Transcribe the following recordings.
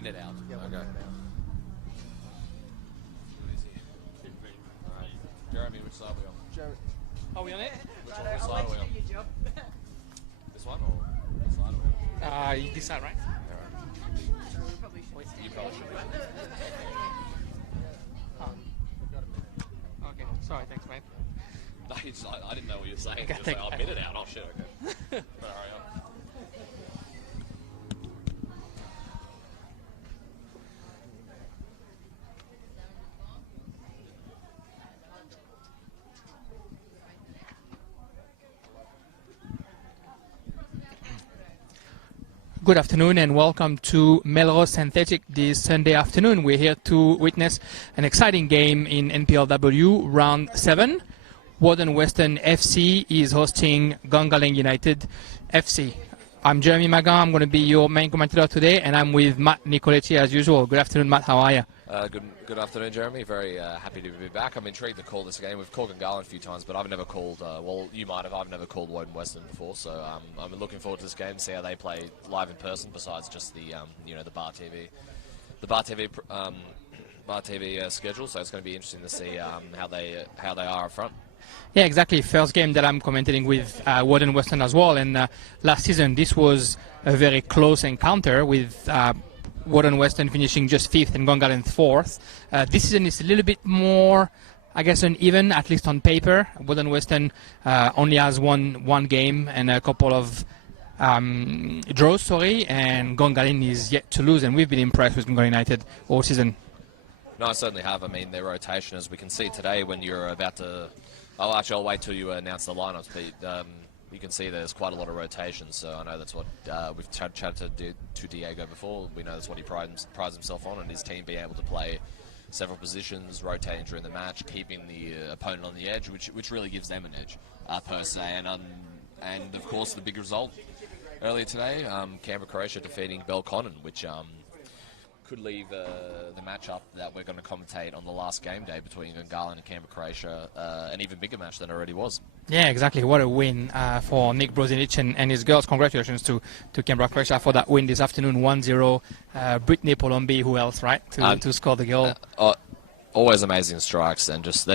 minute out. Yeah, 1 minute out. Alright. Jeremy, which side are we on? Jeremy. Are we on it? Which side are we on? This one or what side are we on? You decide, right? You probably should be. Okay, sorry, thanks, mate. No, I didn't know what you were saying. Okay, It's like, a minute out. Oh, shit, okay. Better hurry up. Good afternoon and welcome to Melrose Synthetic this Sunday afternoon. We're here to witness an exciting game in NPLW Round 7. Woden-Weston FC is hosting Gungahlin United FC. I'm Jeremy Magan. I'm going to be your main commentator today, and I'm with Matt Nicoletti as usual. Good afternoon, Matt. How are you? Good afternoon, Jeremy. Very happy to be back. I'm intrigued to call this game. We've called Gungahlin a few times, but I've never called, well, you might have. I've never called Woden-Weston before, so I'm looking forward to this game, see how they play live in person, besides just the, the Bar TV schedule. So it's going to be interesting to see how they are up front. Yeah, exactly. First game that I'm commentating with Woden-Weston as well, and last season this was a very close encounter with Woden-Weston finishing just 5th and Gungahlin 4th. This season is a little bit more, I guess, uneven, at least on paper. Woden-Weston only has one game and a couple of draws, and Gungahlin is yet to lose, and we've been impressed with Gungahlin United all season. No, I certainly have. I mean, their rotation, as we can see today, when you're about to... I'll wait till you announce the lineups, but you can see there's quite a lot of rotations, so I know that's what we've chatted to Diego before. We know that's what he prides himself on, and his team being able to play several positions, rotating during the match, keeping the opponent on the edge, which really gives them an edge, per se. And of course, the big result earlier today, Canberra Croatia defeating Belconnen, which could leave the matchup that we're going to commentate on the last game day between Gungahlin and Canberra Croatia an even bigger match than it already was. Yeah, exactly. What a win for Nick Brozinic and his girls. Congratulations to Canberra Croatia for that win this afternoon, 1-0. Brittany Polombi, who else, right, to score the goal. Always amazing strikes, and just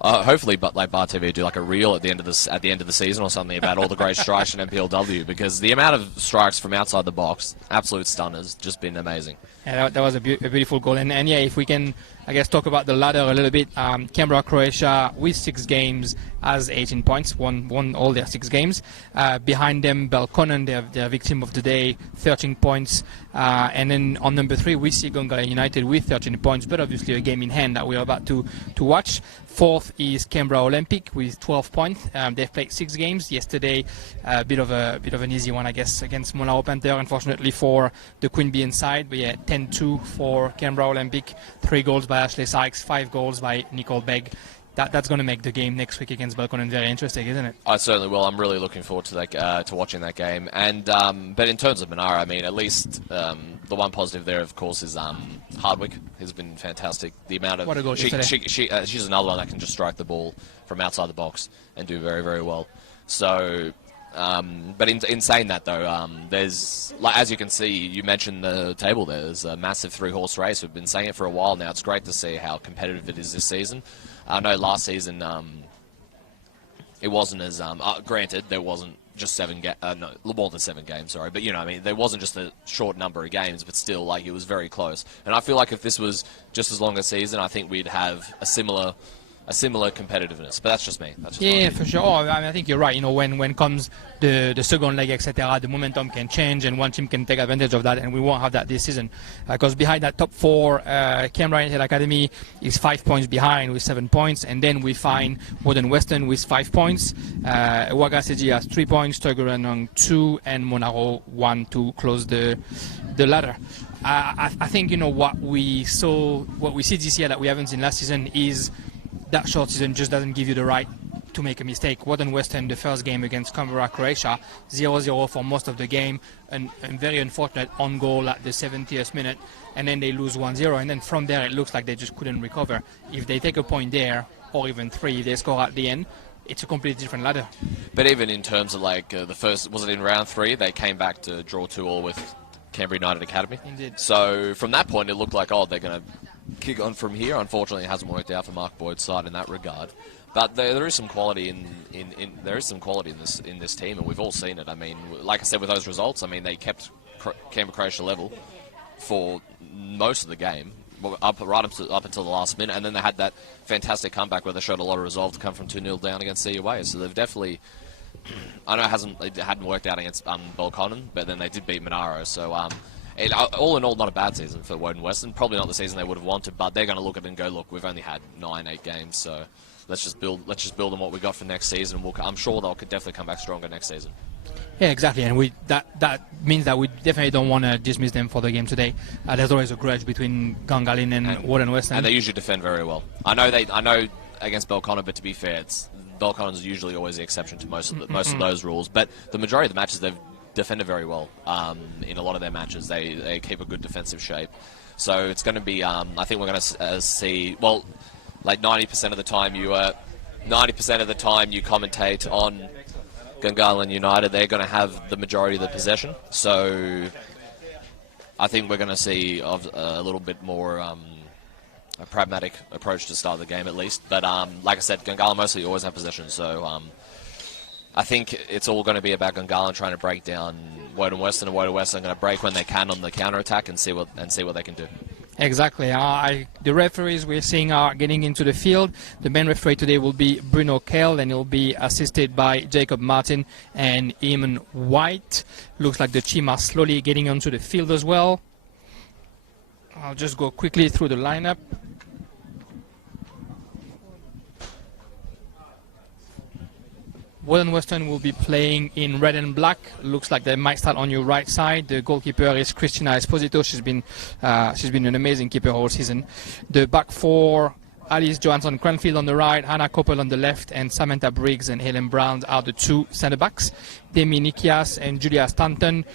hopefully, but like Bar TV do like a reel at the end of the season or something about all the great strikes in NPLW, because the amount of strikes from outside the box, absolute stunners, just been amazing. Yeah, that was a beautiful goal, and yeah, if we can, I guess, talk about the ladder a little bit. Canberra Croatia with 6 games has 18 points, won all their 6 games. Behind them, Belconnen, their victim of the day, 13 points. And then on number 3, we see Gungahlin United with 13 points, but obviously a game in hand that we're about to watch. 4th is Canberra Olympic with 12 points. They've played 6 games yesterday. A bit of an easy one, I guess, against Monaro Panther, unfortunately for the Queen Bee inside. But yeah, 10-2 for Canberra Olympic. 3 goals by Ashley Sykes, 5 goals by Nicole Begg. That's going to make the game next week against Belconnen very interesting, isn't it? I certainly will. I'm really looking forward to that, to watching that game. And but in terms of Monaro, I mean, at least the one positive there, of course, is Hardwick has been fantastic. The amount of what a goal she's another one that can just strike the ball from outside the box and do very, very well. So. But in saying that, though, there's, like, as you can see, you mentioned the table there. There's a massive 3-horse race. We've been saying it for a while now. It's great to see how competitive it is this season. I know last season it wasn't as granted there wasn't just more than 7 games, sorry, but I mean, there wasn't just a short number of games, but still, like, it was very close. And I feel like if this was just as long a season, I think we'd have a similar competitiveness, but that's just me. Yeah, for sure. I mean, I think you're right. When comes the second leg, etc., the momentum can change, and one team can take advantage of that, and we won't have that this season. Because behind that top 4, Canberra United Academy is 5 points behind with 7 points, and then we find Woden-Weston with 5 points. Wagaseji has 3 points, Tuggeranong 2, and Monaro 1 to close the ladder. I think what we see this year that we haven't seen last season is that short season just doesn't give you the right to make a mistake. Woden-Weston, the first game against Canberra Croatia, 0-0 for most of the game, and very unfortunate on goal at the 70th minute, and then they lose 1-0, and then from there it looks like they just couldn't recover. If they take a point there, or even 3 if they score at the end, it's a completely different ladder. But even in terms of like the first, was it in round 3, they came back to draw 2-2 Canberra United Academy. Indeed. So from that point, it looked like, oh, they're going to kick on from here. Unfortunately, it hasn't worked out for Mark Boyd's side in that regard. But there is some quality in this team, and we've all seen it. I mean, like I said, with those results, I mean, they kept Canberra Croatia level for most of the game, up until the last minute, and then they had that fantastic comeback where they showed a lot of resolve to come from 2-0 down against CUA. So they've definitely, I know it hadn't worked out against Belconnen, but then they did beat Monaro. So all in all, not a bad season for Woden-Weston. Probably not the season they would have wanted, but they're going to look at it and go, look, we've only had 9-8 games, so let's just build on what we got for next season. I'm sure they'll definitely come back stronger next season. Yeah, exactly, and that means that we definitely don't want to dismiss them for the game today. There's always a grudge between Gungahlin and Woden-Weston, and they usually defend very well. I know against Belconnen, but to be fair, Belconnen is usually always the exception to most of those rules. But the majority of the matches they've defended very well. In a lot of their matches, they keep a good defensive shape. So it's going to be. I think we're going to see. Well, like 90% of the time you commentate on Gungahlin United, they're going to have the majority of the possession. So I think we're going to see a little bit more a pragmatic approach to start the game at least. But like I said, Gungahlin mostly always have possession. So I think it's all going to be about Gungahlin trying to break down Woden-Weston, and Woden-Weston are going to break when they can on the counter attack and see what they can do. Exactly. The referees we're seeing are getting into the field. The main referee today will be Bruno Kell, and he'll be assisted by Jacob Martin and Eamon White. Looks like the team are slowly getting onto the field as well. I'll just go quickly through the lineup. Woden-Weston will be playing in red and black. Looks like they might start on your right side. The goalkeeper is Cristina Esposito. She's been an amazing keeper all season. The back four: Alice Johansson Cranfield on the right, Hannah Koppel on the left, and Samantha Briggs and Helen Brown are the two centre backs. Demi Nikias and Julia Stanton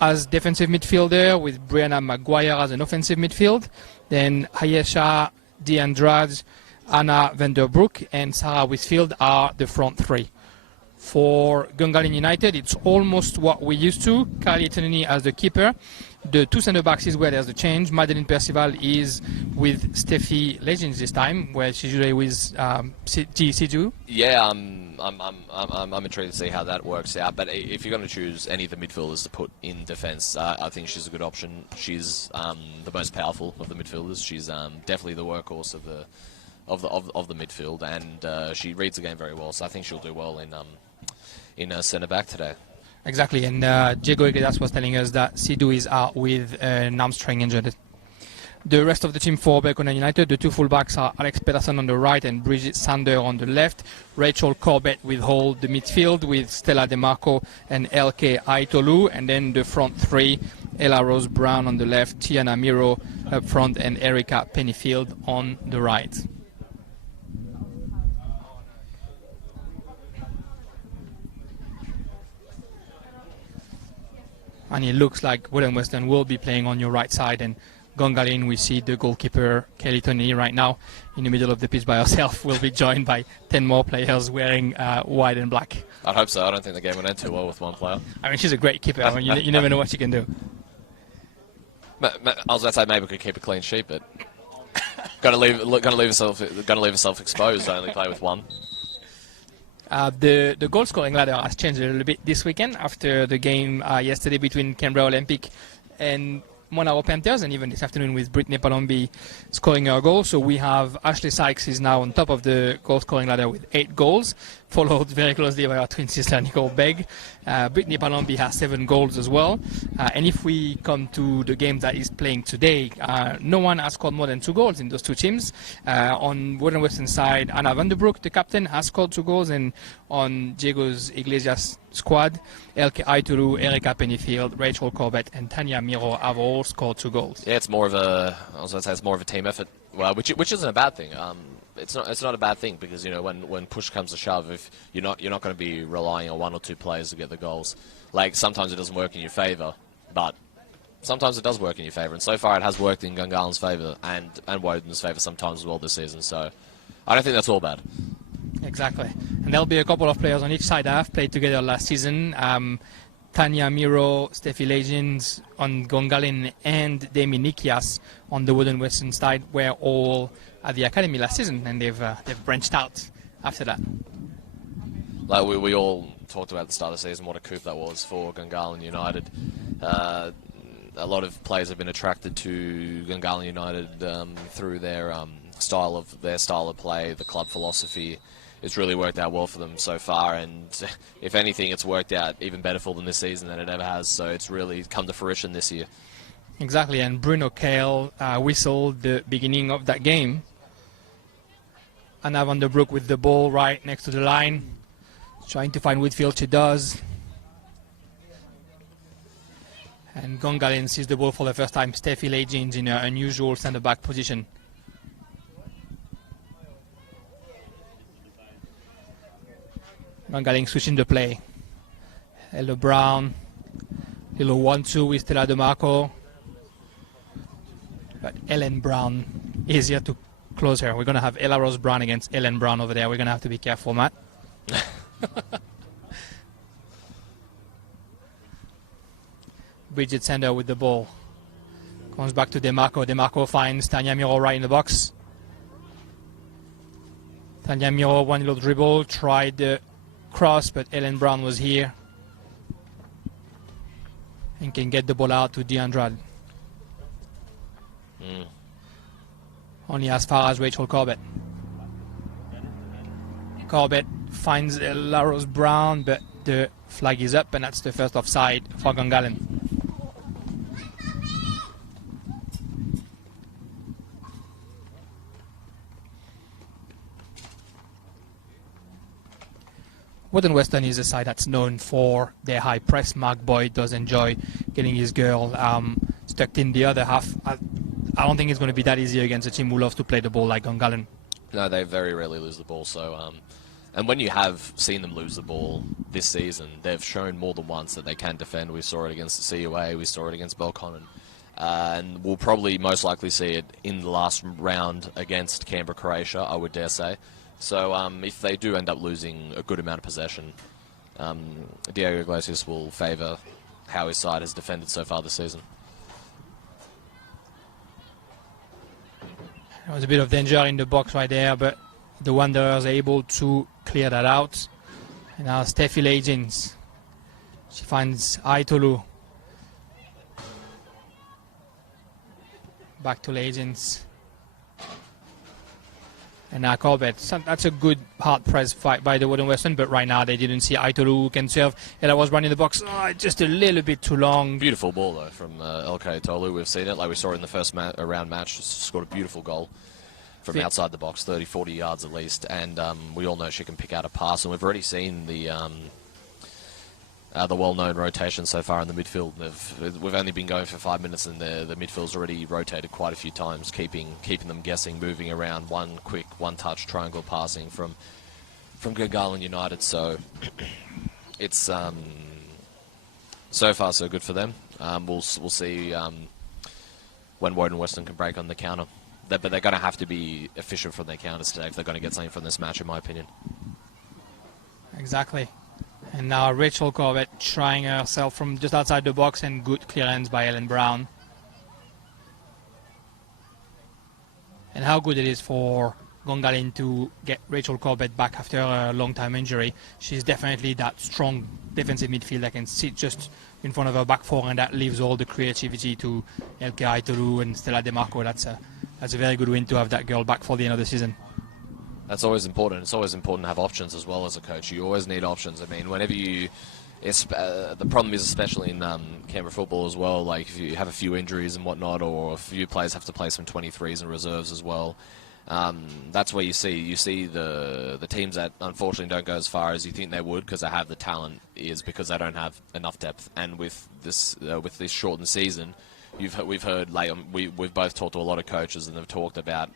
as defensive midfielder, with Brianna Maguire as an offensive midfield. Then Ayesha D'Andrade, Anna Vanderbroek, and Sarah Wisfield are the front three. For Gungahlin United, it's almost what we used to. Kylie Tonini as the keeper. The two centre-backs is where there's a change. Madeleine Percival is with Steffi Legends this time, where she's usually with GC2. Yeah, I'm intrigued to see how that works out. But if you're going to choose any of the midfielders to put in defence, I think she's a good option. She's the most powerful of the midfielders. She's definitely the workhorse of the midfield, and she reads the game very well. So I think she'll do well in centre back today. Exactly, and Diego Iglesias was telling us that Sidhu is out with an hamstring injury. The rest of the team for Belconnen United, the two fullbacks are Alex Pedersen on the right and Brigitte Sander on the left. Rachel Corbett will hold the midfield with Stella DeMarco and LK Aitolu, and then the front three: Ella Rose Brown on the left, Tiana Miro up front, and Erica Pennyfield on the right. And it looks like Woden-Weston will be playing on your right side, and Gungahlin, we see the goalkeeper Kelly Tony right now in the middle of the pitch by herself, will be joined by 10 more players wearing white and black. I'd hope so. I don't think the game went end too well with one player. I mean, she's a great keeper. I mean, you never know what she can do. I was going to say maybe we could keep a clean sheet, but going to leave herself exposed. Only play with one. The goal scoring ladder has changed a little bit this weekend after the game yesterday between Canberra Olympic and Monaro Panthers, and even this afternoon with Brittany Palombi scoring her goal. So we have Ashley Sykes is now on top of the goal scoring ladder with 8 goals, followed very closely by our twin sister Nicole Begg. Brittany Palombi has 7 goals as well. And if we come to the game that is playing today, no one has scored more than 2 goals in those two teams. On Woden-Weston side, Anna Vanderbroek, the captain, has scored 2 goals, and on Diego's Iglesias squad, Elke Aituru, Erica Pennyfield, Rachel Corbett, and Tanya Miro have all scored 2 goals. Yeah, it's more of a team effort. Well, which isn't a bad thing. It's not a bad thing, because when push comes to shove, if you're not going to be relying on 1 or 2 players to get the goals. Like, sometimes it doesn't work in your favour, but sometimes it does work in your favour. And so far, it has worked in Gungahlin's favour and Woden's favour sometimes as well this season. So I don't think that's all bad. Exactly, and there'll be a couple of players on each side that have played together last season. Tanya Miro, Steffi Legends on Gungahlin, and Demi Nikias on the Woden-Weston side were all at the academy last season, and they've branched out after that. Like we all talked about at the start of the season what a coup that was for Gungahlin United. A lot of players have been attracted to Gungahlin United through their style of play, the club philosophy. It's really worked out well for them so far, and if anything, it's worked out even better for them this season than it ever has. So it's really come to fruition this year. Exactly, and Bruno Kale whistled the beginning of that game. Anna van der Broek with the ball right next to the line, trying to find Whitfield. She does. And Gungahlin sees the ball for the first time. Steffi Legends in an unusual centre-back position. Gungahlin switching the play. Ella Brown. Little 1-2 with Stella DeMarco. But Ellen Brown easier to close her. We're going to have Ella Rose Brown against Ellen Brown over there. We're going to have to be careful, Matt. Bridget Sander with the ball. Comes back to DeMarco. DeMarco finds Tanya Miro right in the box. Tanya Miro, one little dribble, tried the cross, but Ellen Brown was here and can get the ball out to DeAndrade. Only as far as Rachel Corbett. Corbett finds Laros Brown, but the flag is up, and that's the first offside for Gungahlin. Woden-Weston is a side that's known for their high press. Mark Boyd does enjoy getting his girl stuck in the other half. I don't think it's going to be that easy against a team who loves to play the ball like Gungahlin. No, they very rarely lose the ball. So, and when you have seen them lose the ball this season, they've shown more than once that they can defend. We saw it against the CUA, we saw it against Belconnen, and we'll probably most likely see it in the last round against Canberra, Croatia, I would dare say. So if they do end up losing a good amount of possession, Diego Iglesias will favour how his side has defended so far this season. There was a bit of danger in the box right there, but the Wanderers are able to clear that out. And now Steffi Legends. She finds Aitolu. Back to Legends. And now Corbett. So that's a good hard press fight by the Woden-Weston, but right now they didn't see Aitolu who can serve. Ella was running the box just a little bit too long. Beautiful ball though from LK Tolu. We've seen it like we saw it in the first round match. Scored a beautiful goal from outside the box, 30-40 yards at least, and we all know she can pick out a pass, and we've already seen the well-known rotation so far in the midfield. We've only been going for 5 minutes, and the midfield's already rotated quite a few times, keeping them guessing, moving around, one-touch triangle passing from Gungahlin United. So it's so far so good for them. We'll see when Woden-Weston can break on the counter. But they're going to have to be efficient from their counters today if they're going to get something from this match, in my opinion. Exactly. And now Rachel Corbett trying herself from just outside the box, and good clearance by Ellen Brown. And how good it is for Gungahlin to get Rachel Corbett back after a long-time injury. She's definitely that strong defensive midfield that can sit just in front of her back four, and that leaves all the creativity to Elke Aitolu and Stella DeMarco. That's a very good win to have that girl back for the end of the season. That's always important. It's always important to have options as well as a coach. You always need options. I mean, whenever you... the problem is, especially in Canberra football as well, like if you have a few injuries and whatnot, or a few players have to play some 23s and reserves as well, that's where you see the teams that unfortunately don't go as far as you think they would because they have the talent, is because they don't have enough depth. And with this shortened season, we've heard we've both talked to a lot of coaches, and they've talked about...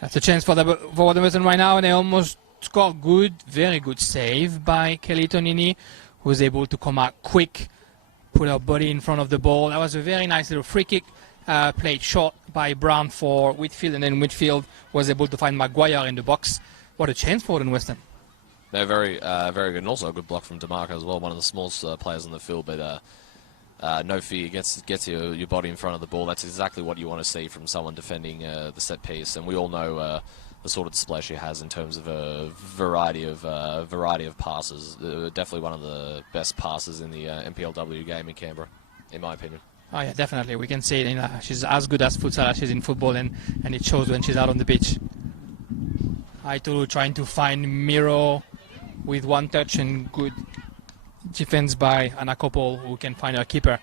That's a chance for Woden-Weston right now, and they almost scored very good save by Kelly Tonini, who was able to come out quick, put her body in front of the ball. That was a very nice little free kick, played short by Brown for Whitfield, and then Whitfield was able to find Maguire in the box. What a chance for Woden-Weston. They're very good, and also a good block from DeMarco as well. One of the smallest players on the field, but no fear, gets your body in front of the ball. That's exactly what you want to see from someone defending the set piece. And we all know the sort of display she has in terms of a variety of passes. Definitely one of the best passes in the NPLW game in Canberra, in my opinion. Oh yeah, definitely. We can see it. She's as good as futsal as she's in football, and it shows when she's out on the pitch. Aitulu trying to find Miro with one touch, and good defense by Anakopol, who can find her keeper.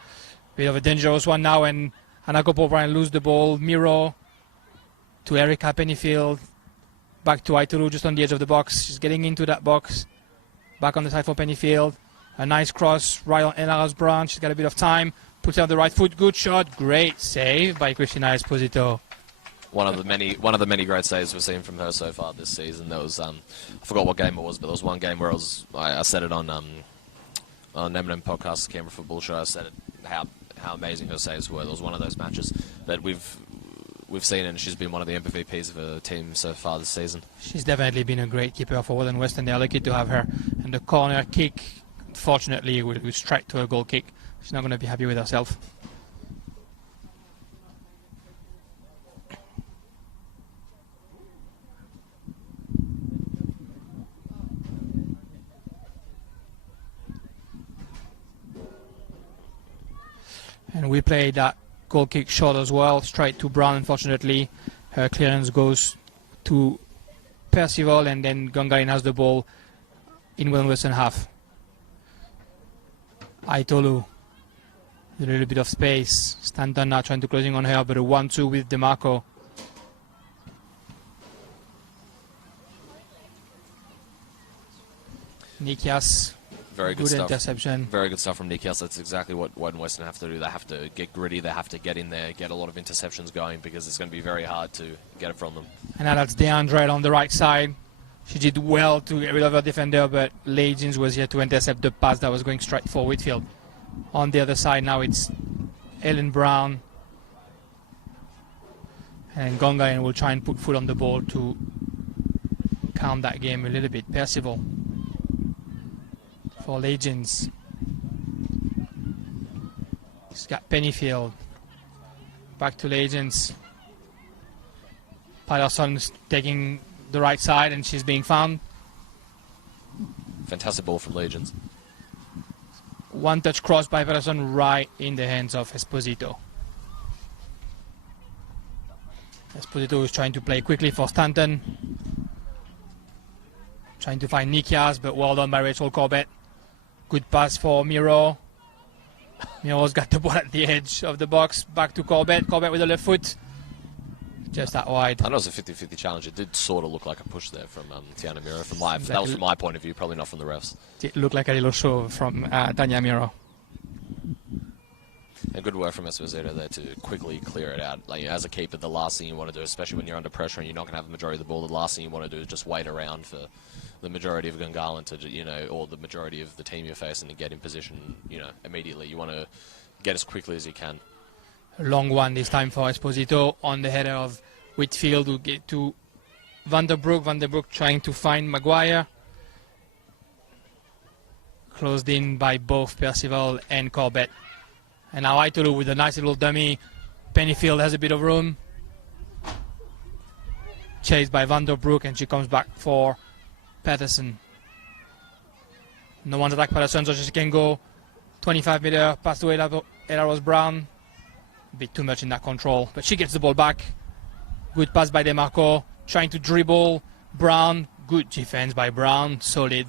Bit of a dangerous one now, and Anakopol trying to lose the ball. Miro to Erica Pennyfield. Back to Aitulu, just on the edge of the box. She's getting into that box. Back on the side for Pennyfield. A nice cross right on Enara's branch. She's got a bit of time. Puts it on the right foot. Good shot. Great save by Cristina Esposito. One of the many great saves we've seen from her so far this season. There was I forgot what game it was, but there was one game where I said it on Eminem Podcast, Canberra Football Show. I said it, how amazing her saves were. There was one of those matches that we've seen, and she's been one of the MVPs of her team so far this season. She's definitely been a great keeper for Woden-Weston. They're lucky to have her. And the corner kick, fortunately, will strike to a goal kick. She's not going to be happy with herself. And we played that goal kick shot as well, straight to Brown. Unfortunately, her clearance goes to Percival, and then Gungahlin has the ball in Woden-Weston half. Aitolu, a little bit of space. Stanton now trying to closing on her, but a 1-2 with DeMarco. Nikias. Very good Good stuff. interception. Very good stuff from Nikias. That's exactly what Woden-Weston have to do. They have to get gritty. They have to get in there, get a lot of interceptions going, because it's going to be very hard to get it from them. And now that's DeAndre on the right side. She did well to get rid of her defender, but Legends was here to intercept the pass that was going straight for Whitfield. On the other side now it's Ellen Brown. And Gungahlin will try and put foot on the ball to calm that game a little bit. Percival for Legends. He's got Pennyfield. Back to Legends. Patterson's taking the right side, and she's being found. Fantastic ball from Legions. One touch cross by Patterson right in the hands of Esposito. Esposito is trying to play quickly for Stanton. Trying to find Nikias, but well done by Rachel Corbett. Good pass for Miro. Miro's got the ball at the edge of the box. Back to Corbett. Corbett with the left foot. Just that wide. I know it was a 50-50 challenge. It did sort of look like a push there from Tiana Miro. That was from my point of view, probably not from the refs. It looked like a little show from Tanya Miro. And good work from Esposito there to quickly clear it out. Like, as a keeper, the last thing you want to do, especially when you're under pressure and you're not going to have the majority of the ball, the last thing you want to do is just wait around for the majority of Gungahlin to, or the majority of the team you're facing to get in position, immediately. You want to get as quickly as you can. A long one this time for Esposito on the header of Whitfield, who get to Vanderbroek. Vanderbroek trying to find Maguire. Closed in by both Percival and Corbett. And now Aitulu with a nice little dummy. Pennyfield has a bit of room. Chased by Vanderbroek, and she comes back for Patterson. No one's attacked Patterson, so she can go 25-meter past to Ella Rose Brown. A bit too much in that control, but she gets the ball back. Good pass by DeMarco, trying to dribble Brown. Good defense by Brown, solid.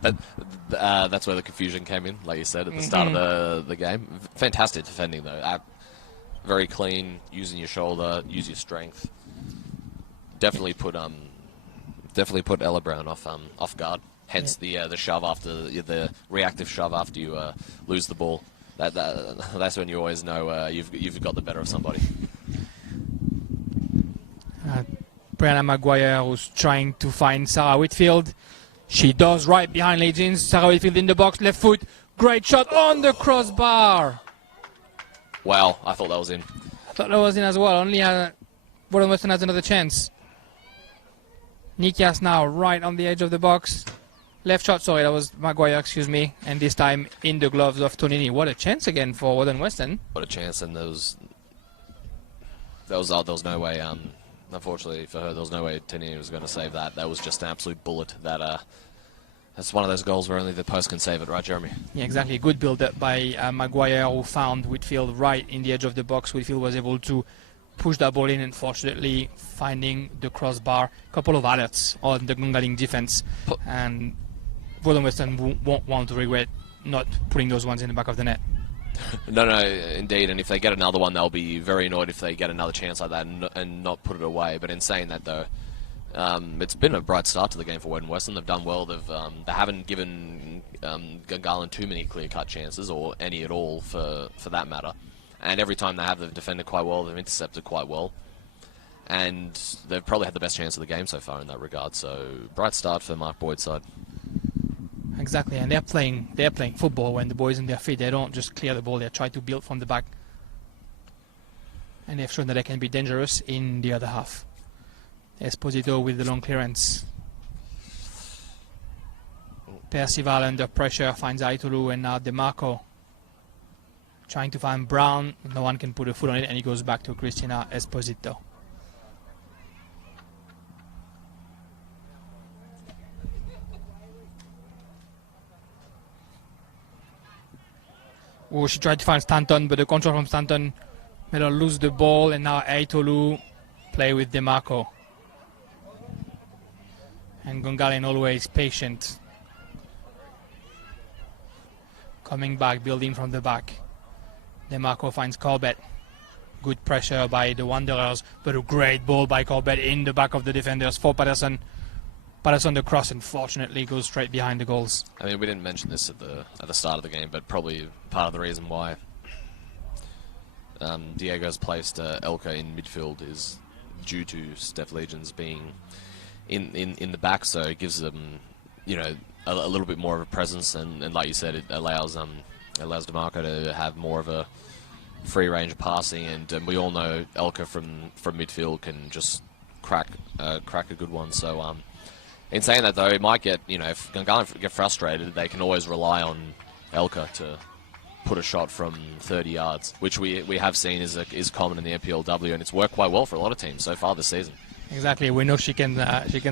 That's where the confusion came in, like you said, at the start of the game. Fantastic defending, though. Very clean, using your shoulder, use your strength. Definitely put Ella Brown off guard. Hence the shove after the reactive shove after you lose the ball. That's when you always know you've got the better of somebody. Brianna Maguire was trying to find Sarah Whitfield. She does, right behind Legends. Sarah Whitfield in the box, left foot. Great shot on the crossbar. Wow, I thought that was in. I thought that was in as well. Only Woden-Weston has another chance. Nikias now right on the edge of the box. Left shot, sorry, that was Maguire, excuse me. And this time in the gloves of Tonini. What a chance again for Woden-Weston. What a chance, and there was no way, unfortunately for her, there was no way Tonini was going to save that. That was just an absolute bullet. That's one of those goals where only the post can save it, right, Jeremy? Yeah, exactly. Good build-up by Maguire, who found Whitfield right in the edge of the box. Whitfield was able to push that ball in, unfortunately, finding the crossbar. Couple of alerts on the Gungahlin defense. And Woden-Weston won't want to regret not putting those ones in the back of the net. No, indeed. And if they get another one, they'll be very annoyed if they get another chance like that and not put it away. But in saying that, though, it's been a bright start to the game for Woden-Weston. They've done well. They haven't given Gungahlin too many clear-cut chances, or any at all, for that matter. And every time they have, they've defended quite well. They've intercepted quite well. And they've probably had the best chance of the game so far in that regard. So, bright start for Mark Boyd's side. Exactly, and they're playing football when the boys in their feet. They don't just clear the ball, they try to build from the back. And they've shown that they can be dangerous in the other half. Esposito with the long clearance. Percival under pressure finds Aitolu, and now DeMarco trying to find Brown. No one can put a foot on it, and he goes back to Cristina Esposito. Oh, she tried to find Stanton, but the control from Stanton made her lose the ball, and now Aitolu play with DeMarco. And Gungahlin always patient. Coming back, building from the back. DeMarco finds Corbett. Good pressure by the Wanderers, but a great ball by Corbett in the back of the defenders for Patterson. Patterson the cross, unfortunately, goes straight behind the goals. I mean, we didn't mention this at the start of the game, but probably part of the reason why Diego's placed Elka in midfield is due to Steph Legions being in the back, so it gives them, a little bit more of a presence, and like you said, it allows DeMarco to have more of a free range of passing, and we all know Elka from midfield can just crack a good one. So in saying that, though, it might get, if Gungahlin get frustrated, they can always rely on Elka to put a shot from 30 yards, which we have seen is common in the NPLW, and it's worked quite well for a lot of teams so far this season. Exactly, we know she can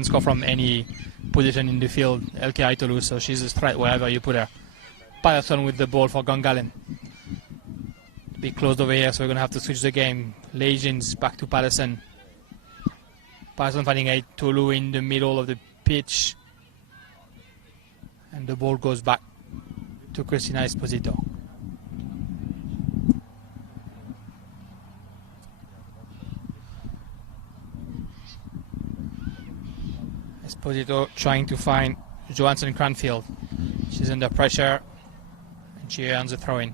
score from any position in the field, Elke Aitolu, so she's a threat wherever you put her. Patterson with the ball for Gungahlin. Big closed over here, so we're going to have to switch the game. Legends back to Patterson. Patterson finding Aitolu in the middle of the pitch, and the ball goes back to Cristina Esposito. Esposito trying to find Johansson Cranfield. She's under pressure, and she earns a throw-in.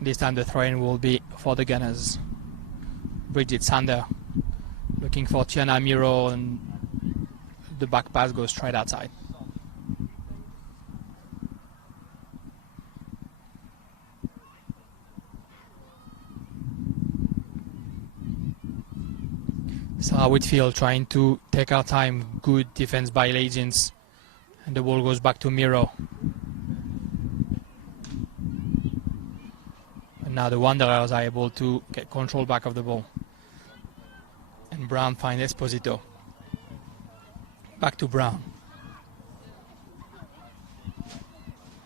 This time the throw-in will be for the Gunners. Bridget Sander looking for Tiana Miro, and the back pass goes straight outside. Sarah Whitfield trying to take our time. Good defense by Legends, and the ball goes back to Miro. Now the Wanderers are able to get control back of the ball. And Brown finds Esposito. Back to Brown.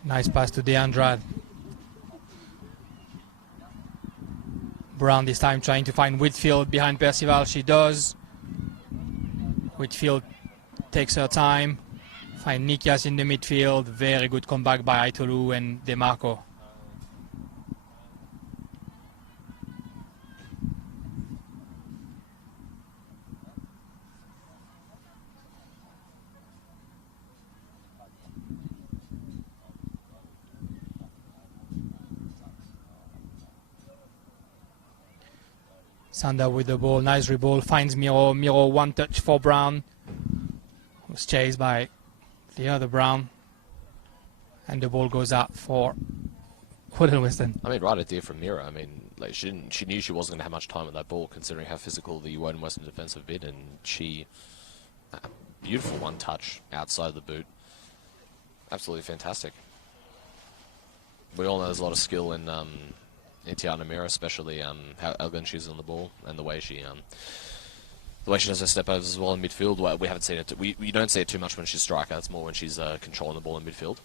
Nice pass to DeAndrade. Brown this time trying to find Whitfield behind Percival. She does. Whitfield takes her time. Find Nikias in the midfield. Very good comeback by Aitolu and DeMarco. Sander with the ball, nice reball, finds Miro. Miro one touch for Brown, who's chased by the other Brown. and the ball goes out for Woden-Weston. I mean, right idea from Mira. I mean, like she knew she wasn't going to have much time with that ball, considering how physical the Woden-Weston defense have been, and she, beautiful one touch outside the boot, absolutely fantastic. We all know there's a lot of skill in Tiana Mira, especially how elegant she is on the ball and the way she does her step overs as well in midfield. Well, we haven't seen it. We don't see it too much when she's striker. It's more when she's controlling the ball in midfield.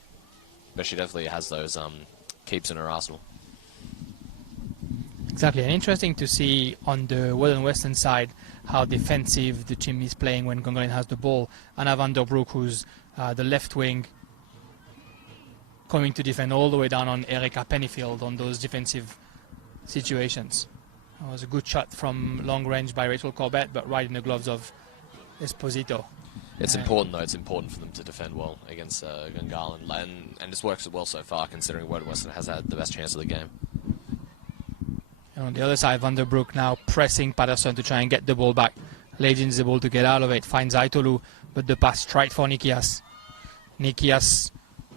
But she definitely has those keeps in her arsenal. Exactly, and interesting to see on the Woden-Weston side how defensive the team is playing when Gungahlin has the ball. Anna van der Broek, who's the left wing, coming to defend all the way down on Erika Pennyfield on those defensive situations. It was a good shot from long range by Rachel Corbett, but right in the gloves of Esposito. It's important, though. It's important for them to defend well against Gungahlin, and it's worked well so far, considering Woden-Weston has had the best chance of the game. And on the other side, Van der Broek now pressing Patterson to try and get the ball back. Legend is able to get out of it, finds Aitolu, but the pass straight for Nikias. Nikias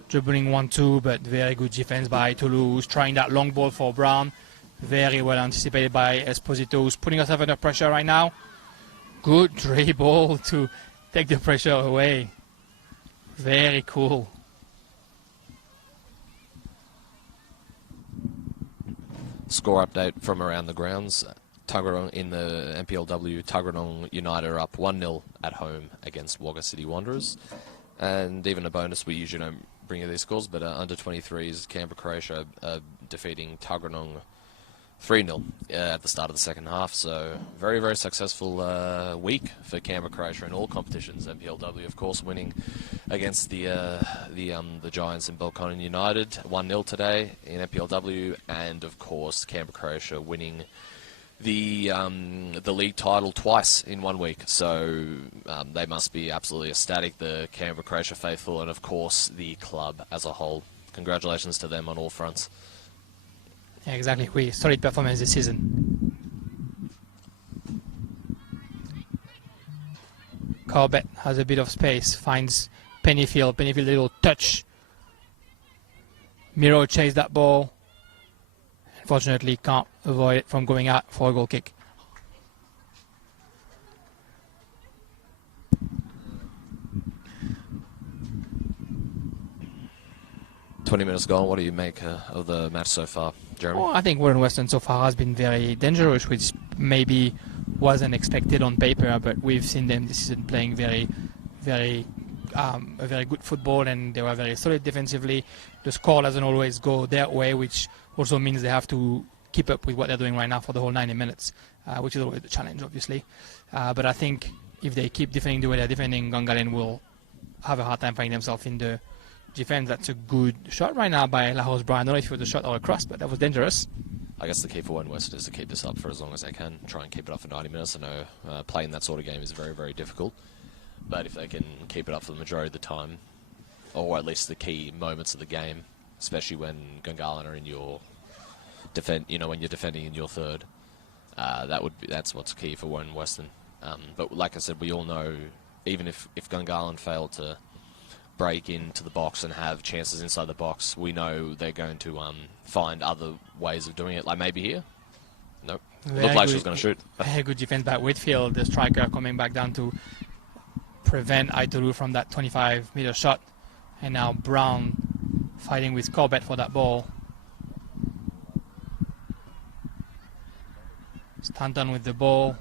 dribbling 1-2, but very good defense by Aitolu, who's trying that long ball for Brown. Very well anticipated by Esposito, who's putting herself under pressure right now. Good dribble to take the pressure away. Very cool. Score update from around the grounds. Tuggeranong in the NPLW, Tuggeranong United are up 1-0 at home against Wagga City Wanderers. And even a bonus, we usually don't bring you these scores, but under 23s, Canberra Croatia defeating Tuggeranong 3-0 at the start of the second half. So very, very successful week for Canberra Croatia in all competitions. NPLW, of course, winning against the Giants in Belconnen United 1-0 today in NPLW, and of course Canberra Croatia winning the league title twice in 1 week. So they must be absolutely ecstatic, the Canberra Croatia faithful, and of course the club as a whole. Congratulations to them on all fronts. Yeah, exactly. Solid performance this season. Corbett has a bit of space, finds Pennyfield. Pennyfield, a little touch. Miro chased that ball. Unfortunately, can't avoid it from going out for a goal kick. "20 minutes gone. What do you make of the match so far, Jeremy?" Well, I think Woden-Weston so far has been very dangerous, which maybe wasn't expected on paper, but we've seen them this season playing very good football, and they were very solid defensively. The score doesn't always go their way, which also means they have to keep up with what they're doing right now for the whole 90 minutes, which is always the challenge, obviously. But I think if they keep defending the way they're defending, Gungahlin will have a hard time finding themselves in the defense. That's a good shot right now by Lahos Brown. I don't know if it was a shot or a cross, but that was dangerous. I guess the key for Woden-Weston is to keep this up for as long as they can. Try and keep it up for 90 minutes. I know playing that sort of game is very, very difficult. But if they can keep it up for the majority of the time, or at least the key moments of the game, especially when Gungahlin are in your defend, when you're defending in your third, that's what's key for Woden-Weston. But like I said, we all know, even if Gungahlin fail to break into the box and have chances inside the box, we know they're going to find other ways of doing it, like maybe here. Nope. Looked like she was going to shoot. Very good defense by Whitfield, the striker, coming back down to prevent Aitolu from that 25-meter shot. And now Brown fighting with Corbett for that ball. Stanton with the ball.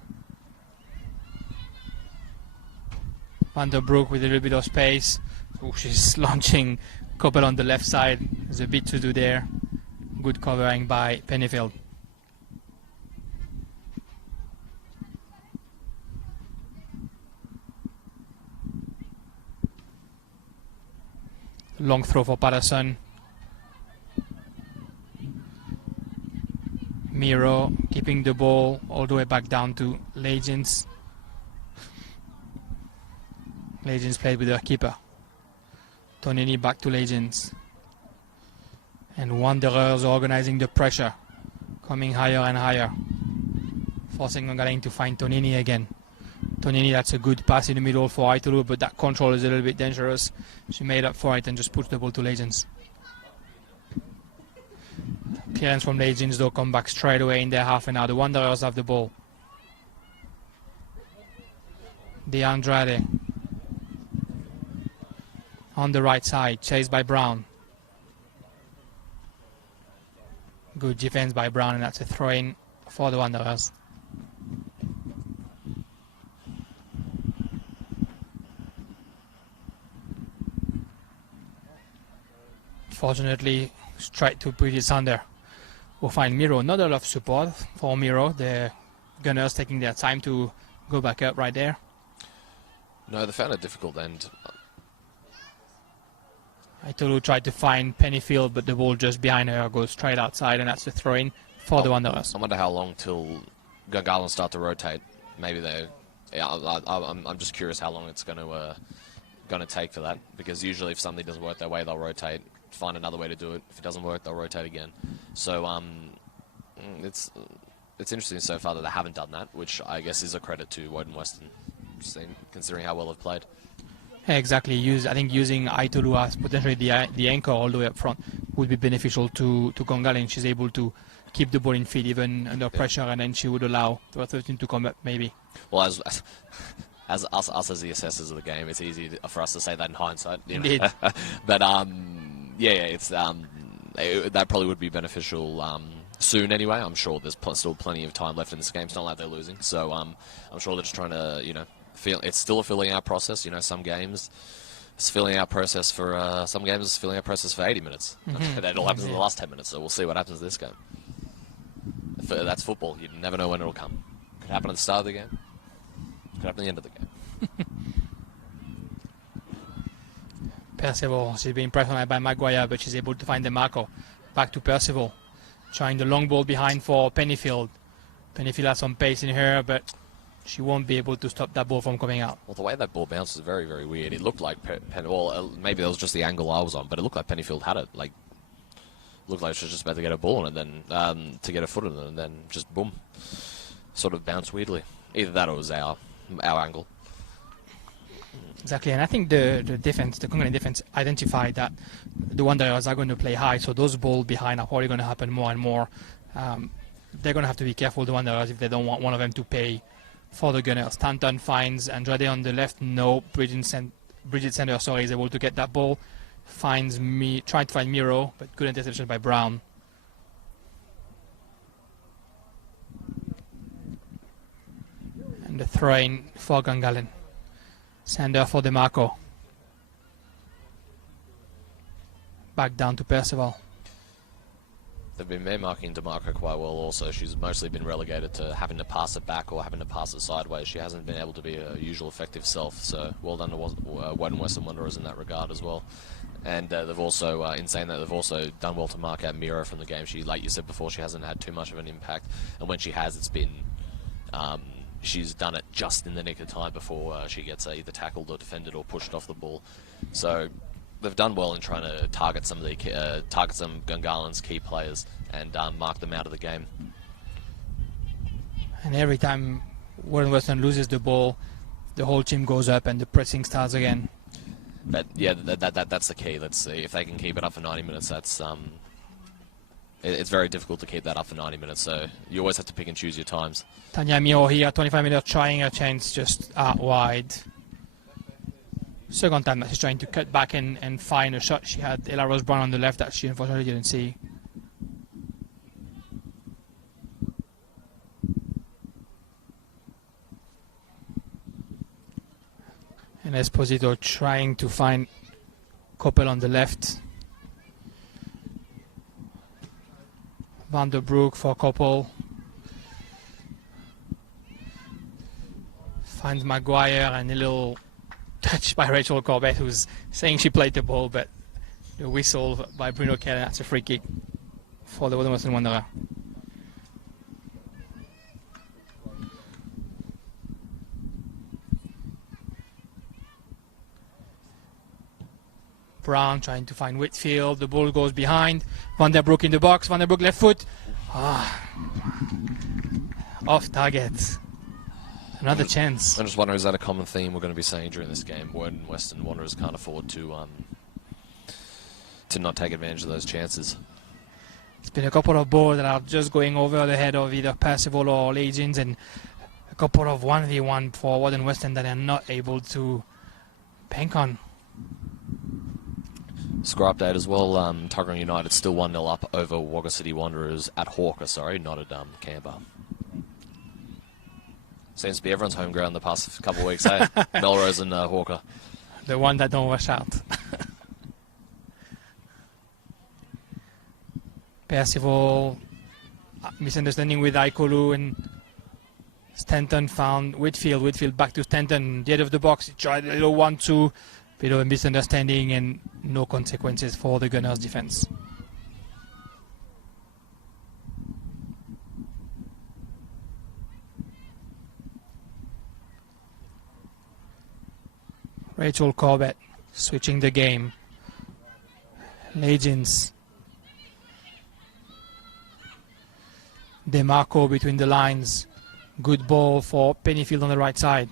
Van der Broek with a little bit of space. Oh, she's launching Corbett on the left side. There's a bit to do there. Good covering by Pennyfield. Long throw for Patterson. Miro keeping the ball all the way back down to Legends. Legends played with their keeper. Tonini back to Legends. And Wanderers organizing the pressure. Coming higher and higher. Forcing Gungahlin to find Tonini again. Tonini, that's a good pass in the middle for Aitolu, but that control is a little bit dangerous. She made up for it and just puts the ball to Legends. Clearance from Legends though, come back straight away in their half, and now the Wanderers have the ball. DeAndrade on the right side, chased by Brown. Good defense by Brown, and that's a throw-in for the Wanderers. Fortunately, straight to Bridget Sander. We'll find Miro. Not a lot of support for Miro. The Gunners taking their time to go back up right there. No, they found it difficult, and Itolu tried to find Pennyfield, but the ball just behind her goes straight outside, and that's the throw-in for the Wanderers. I wonder how long till Gungahlin start to rotate. Maybe they. Yeah, I'm just curious how long it's going to take for that, because usually if something doesn't work their way, they'll rotate, find another way to do it. If it doesn't work, they'll rotate again. So it's interesting so far that they haven't done that, which I guess is a credit to Woden-Weston, considering how well they've played. Yeah, exactly. I think using Itolu as potentially the anchor all the way up front would be beneficial to Gungahlin. She's able to keep the ball in feed even under pressure, and then she would allow the 13 to come up maybe. Well, as us as the assessors of the game, it's easy for us to say that in hindsight. Indeed. But it's that probably would be beneficial soon anyway. I'm sure there's still plenty of time left in this game. It's not like they're losing, so I'm sure they're just trying to it's still a filling out process. Some games it's filling out process for some games it's filling out process for 80 minutes. That all happens in the last 10 minutes. So we'll see what happens in this game. That's football. You never know when it'll come. Could happen at the start of the game. Could happen at the end of the game. Percival, she's being pressured by Maguire, but she's able to find the marker. Back to Percival, trying the long ball behind for Pennyfield. Pennyfield has some pace in her, but she won't be able to stop that ball from coming out. Well, the way that ball bounced is very, very weird. It looked like maybe that was just the angle I was on, but it looked like Pennyfield had it. Looked like she was just about to get a ball on it, then to get a foot in it, and then just boom, sort of bounced weirdly. Either that or it was our angle. Exactly, and I think the Gungahlin defense identified that the Wanderers are going to play high, so those balls behind are probably going to happen more and more. They're going to have to be careful, the Wanderers, if they don't want one of them to pay for the Gunners. Stanton finds Andrade on the left. No, Bridget Sanders, is able to get that ball. Trying to find Miro, but good interception by Brown. And the throw-in for Gungahlin. Sander for DeMarco. Back down to Percival. They've been marking DeMarco quite well also. She's mostly been relegated to having to pass it back or having to pass it sideways. She hasn't been able to be her usual effective self, so well done to Woden-Weston Wanderers in that regard as well. And they've also, in saying that, they've also done well to mark out Miro from the game. She, like you said before, she hasn't had too much of an impact, and when she has, it's been she's done it just in the nick of time before she gets either tackled or defended or pushed off the ball. So they've done well in trying to target some of some Gungahlin's key players and mark them out of the game. And every time Woden-Weston loses the ball, the whole team goes up and the pressing starts again. But yeah, that's the key. Let's see if they can keep it up for 90 minutes. That's it's very difficult to keep that up for 90 minutes. So you always have to pick and choose your times. Tanya Miro here, 25 minutes, trying her chance just out wide. Second time that she's trying to cut back and find a shot. She had Ella Rose Brown on the left that she unfortunately didn't see. And Esposito trying to find Koppel on the left. Van der Broek for Koppel. Finds Maguire and a little touch by Rachel Corbett, who's saying she played the ball, but the whistle by Bruno Kelly, that's a free kick for the Woden-Weston Wanderer. Brown trying to find Whitfield. The ball goes behind. Van der Broek in the box. Van der Broek left foot. Off target. Another chance. I just wonder, is that a common theme we're going to be saying during this game? Woden-Weston Wanderers can't afford to not take advantage of those chances. It's been a couple of balls that are just going over the head of either Percival or Legends, and a couple of 1v1 for Woden-Weston that are not able to bank on. Score update as well. Tuggeranong United still 1-0 up over Wagga City Wanderers at Hawker, not at Canberra. Seems to be everyone's home ground the past couple of weeks, eh? Melrose and Hawker. The one that don't wash out. Percival, misunderstanding with Aikolu, and Stanton found Whitfield. Whitfield back to Stanton, the edge of the box. He tried a little 1-2, bit of a misunderstanding, and no consequences for the Gunners' defense. Rachel Corbett switching the game. Legends. DeMarco between the lines. Good ball for Pennyfield on the right side.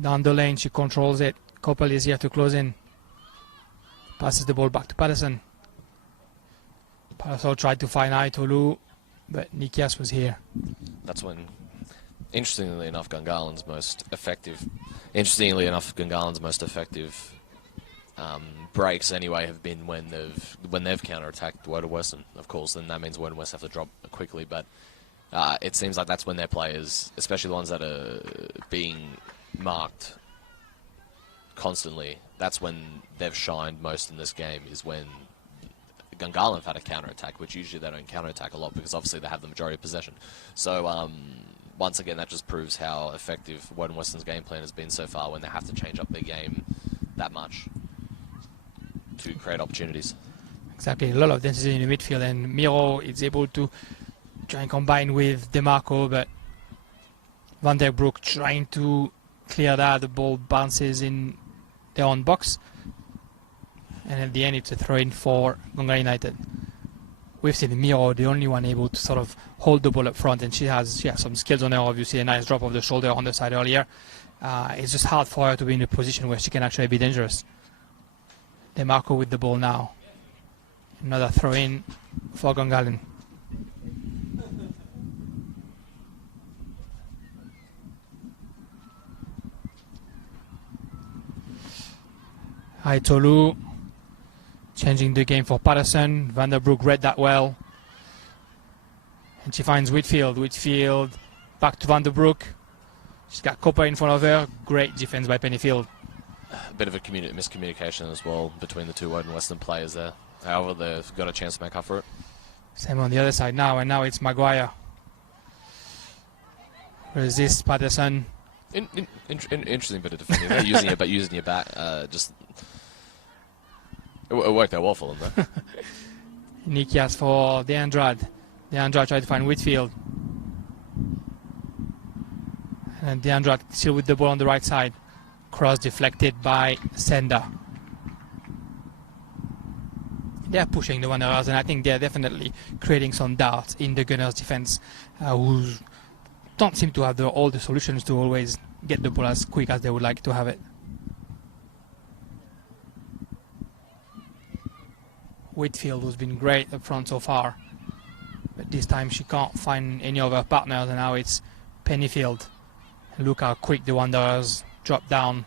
Down the lane, she controls it. Coppel is here to close in. Passes the ball back to Patterson. Patterson tried to find Aitolu, but Nikias was here. That's when, interestingly enough, Gungahlin's most effective breaks anyway have been when they've counter-attacked Woden-Weston. Of course, then that means Woden-Weston have to drop quickly, but it seems like that's when their players, especially the ones that are being marked constantly, that's when they've shined most in this game, is when Gungahlin have had a counter-attack, which usually they don't counter-attack a lot because obviously they have the majority of possession. So once again, that just proves how effective Woden-Weston's game plan has been so far when they have to change up their game that much to create opportunities. Exactly, a lot of density in the midfield, and Miro is able to try and combine with DeMarco, but Van der Broek trying to clear that. The ball bounces in their own box, and at the end it's a throw-in for Gungahlin United. We've seen Miro, the only one able to sort of hold the ball up front, and she has some skills on her, obviously a nice drop of the shoulder on the side earlier. It's just hard for her to be in a position where she can actually be dangerous. DeMarco with the ball now. Another throw-in for Gungahlin. Aitolu changing the game for Patterson. Van der Broek read that well. And she finds Whitfield. Whitfield back to Van der Broek. She's got Copper in front of her. Great defense by Pennyfield. A bit of a miscommunication as well between the two Woden-Weston players there. However, they've got a chance to make up for it. Same on the other side now, and now it's Maguire. Resists Patterson. Interesting bit of defending. They're using your back. It worked out well for them, though. Nikias for De Andrade. De Andrade tried to find Whitfield. And De Andrade still with the ball on the right side. Cross deflected by Senda. They're pushing the Wanderers, and I think they're definitely creating some doubts in the Gunners' defense, who don't seem to have all the solutions to always get the ball as quick as they would like to have it. Whitfield has been great up front so far, but this time she can't find any of her partners, and now it's Pennyfield. Look how quick the Wanderers drop down.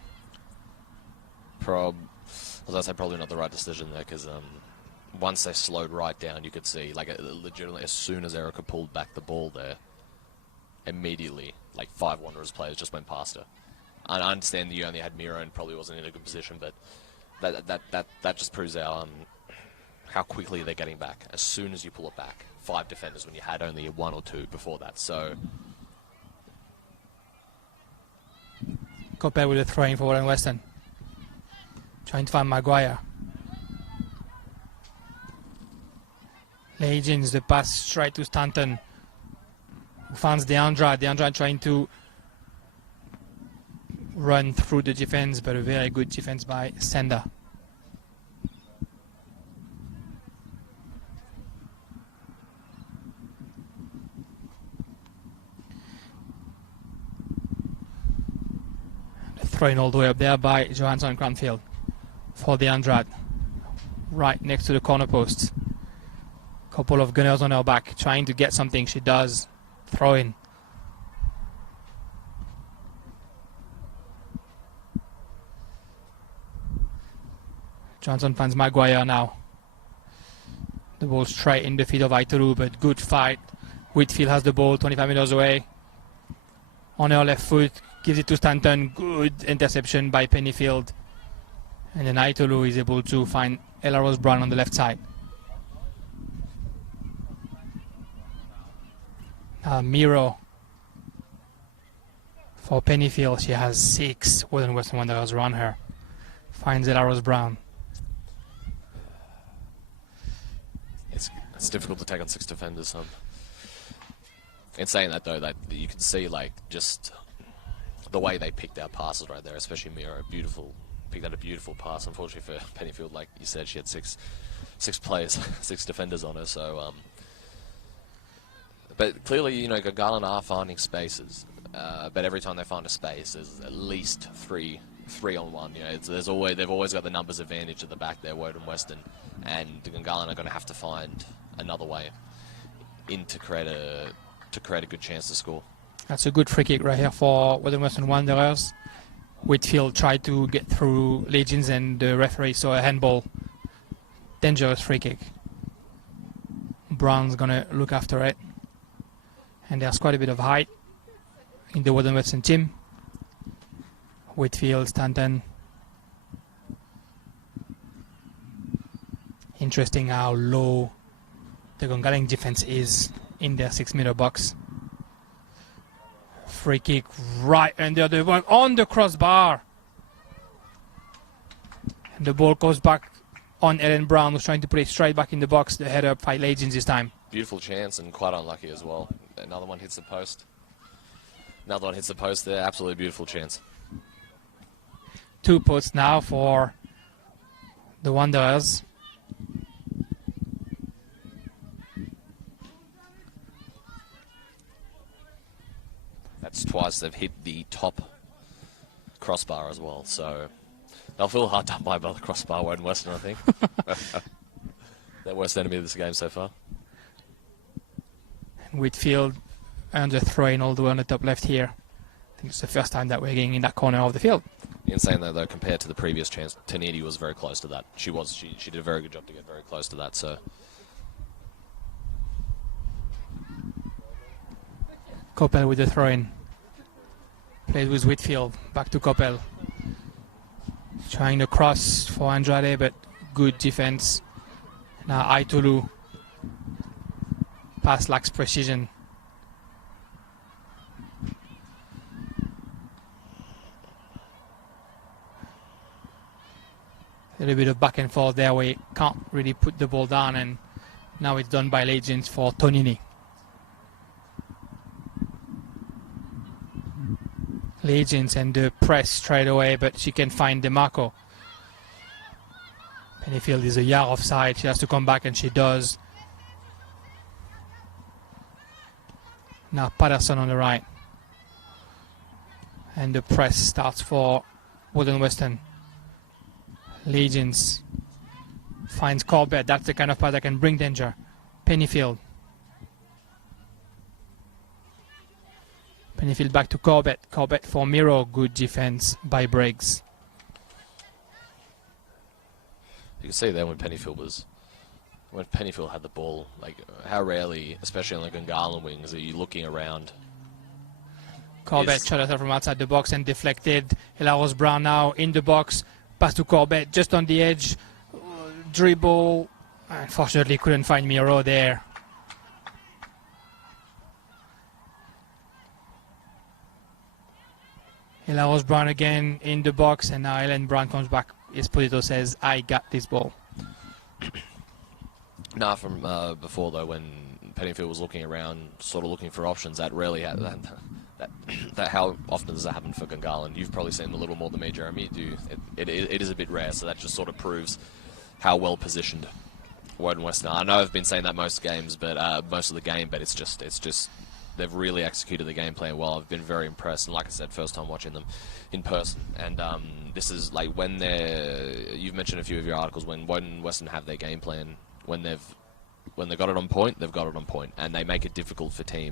Probably not the right decision there, because once they slowed right down, you could see, like, legitimately, as soon as Erica pulled back the ball there, immediately, like, 5 Wanderers players just went past her. And I understand that you only had Miro and probably wasn't in a good position, but that just proves how quickly they're getting back. As soon as you pull it back, 5 defenders when you had only 1 or 2 before that. So Compared with the throwing for Woden-Weston. Trying to find Maguire. Legends, the pass straight to Stanton. Who finds De Andrade. De Andrade trying to run through the defense, but a very good defense by Senda. Throwing all the way up there by Johansson Cranfield for De Andrade. Right next to the corner post. Couple of gunners on her back, trying to get something. She does. Throw in. Johnson finds Maguire now. The ball straight in the feet of Aituru, but good fight. Whitfield has the ball 25 meters away. On her left foot, gives it to Stanton. Good interception by Pennyfield. And then Aituru is able to find Ella Rose Brown on the left side. Miro for Pennyfield. She has 6 Woden-Weston Wanderers around her. Finds Ella Rose Brown. It's difficult to take on 6 defenders. In saying that though, that you can see like just the way they picked out passes right there, especially Miro. Picked out a beautiful pass. Unfortunately for Pennyfield, like you said, she had six players, 6 defenders on her. So, but clearly, you know, Gungahlin are finding spaces. But every time they find a space, there's at least three on one. You know, they've always got the numbers advantage at the back there, Woden-Weston, and the Gungahlin are going to have to find another way in to create a good chance to score. That's a good free kick right here for Woden-Weston Wanderers. Whitfield tried to get through Legends and the referee saw a handball. Dangerous free kick. Brown's gonna look after it. And there's quite a bit of height in the Woden-Weston team. Whitfield, Stanton. Interesting how low the Gungahlin defense is in their 6-meter box. Free kick right under the ball, on the crossbar. And the ball goes back on Ellen Brown, who's trying to put it straight back in the box. The header by Legends this time. Beautiful chance and quite unlucky as well. Another one hits the post. Another one hits the post there. Absolutely beautiful chance. 2 posts now for the Wanderers. That's twice they've hit the top crossbar as well, so they'll feel hard done by the crossbar, Woden-Weston, I think. Their worst enemy of this game so far. And Whitfield earns a throw-in all the way on the top left here. I think it's the first time that we're getting in that corner of the field. In saying that, though, compared to the previous chance, Taniti was very close to that. She did a very good job to get very close to that, so... Coppell with the throw-in. Plays with Whitfield. Back to Coppell. Trying the cross for Andrade, but good defense. Now Aitulu. Pass lacks precision. A little bit of back and forth there. We can't really put the ball down, and now it's done by Legends for Tonini. Legends and the press straight away, but she can find DeMarco. Pennyfield is a yard offside. She has to come back, and she does. Now Patterson on the right. And the press starts for Woden-Weston. Legends finds Corbett. That's the kind of pass that can bring danger. Pennyfield. Pennyfield back to Corbett. Corbett for Miro. Good defense by Briggs. You can see there when Pennyfield had the ball, like how rarely, especially on the Gungahlin wings, are you looking around. Corbett shot at her from outside the box and deflected. Ella Rose Brown now in the box. Pass to Corbett just on the edge. Dribble. Unfortunately couldn't find Miro there. Ella Rose Brown again in the box, and now Ellen Brown comes back. Esposito says, I got this ball. Nah, from before though, when Pennyfield was looking around, sort of looking for options, that rarely had that how often does that happen for Gungahlin? You've probably seen a little more than me, Jeremy. It is a bit rare, so that just sort of proves how well positioned Woden-Weston are. I know I've been saying that most games, but most of the game, but it's just they've really executed the game plan well. I've been very impressed, and like I said, first time watching them in person. And this is like when you've mentioned a few of your articles, when Woden-Weston have their game plan, when they've when they got it on point, they've got it on point, and they make it difficult for the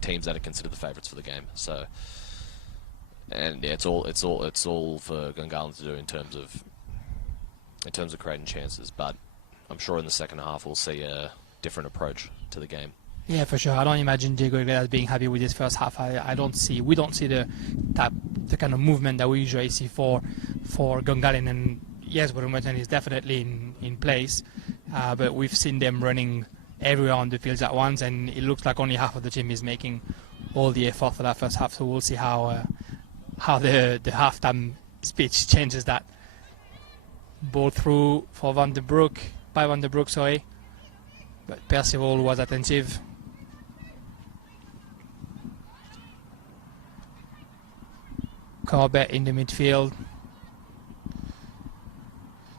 teams that are considered the favourites for the game. So, and yeah, it's all for Gungahlin to do in terms of creating chances. But I'm sure in the second half we'll see a different approach to the game. Yeah, for sure. I don't imagine Diego Iglesias being happy with his first half. We don't see the kind of movement that we usually see for Gungahlin. And yes, Woden-Weston is definitely in place, but we've seen them running everywhere on the fields at once, and it looks like only half of the team is making all the effort for that first half. So we'll see how the halftime speech changes that. Ball through for Van der Broek, sorry. But Percival was attentive. Corbett in the midfield.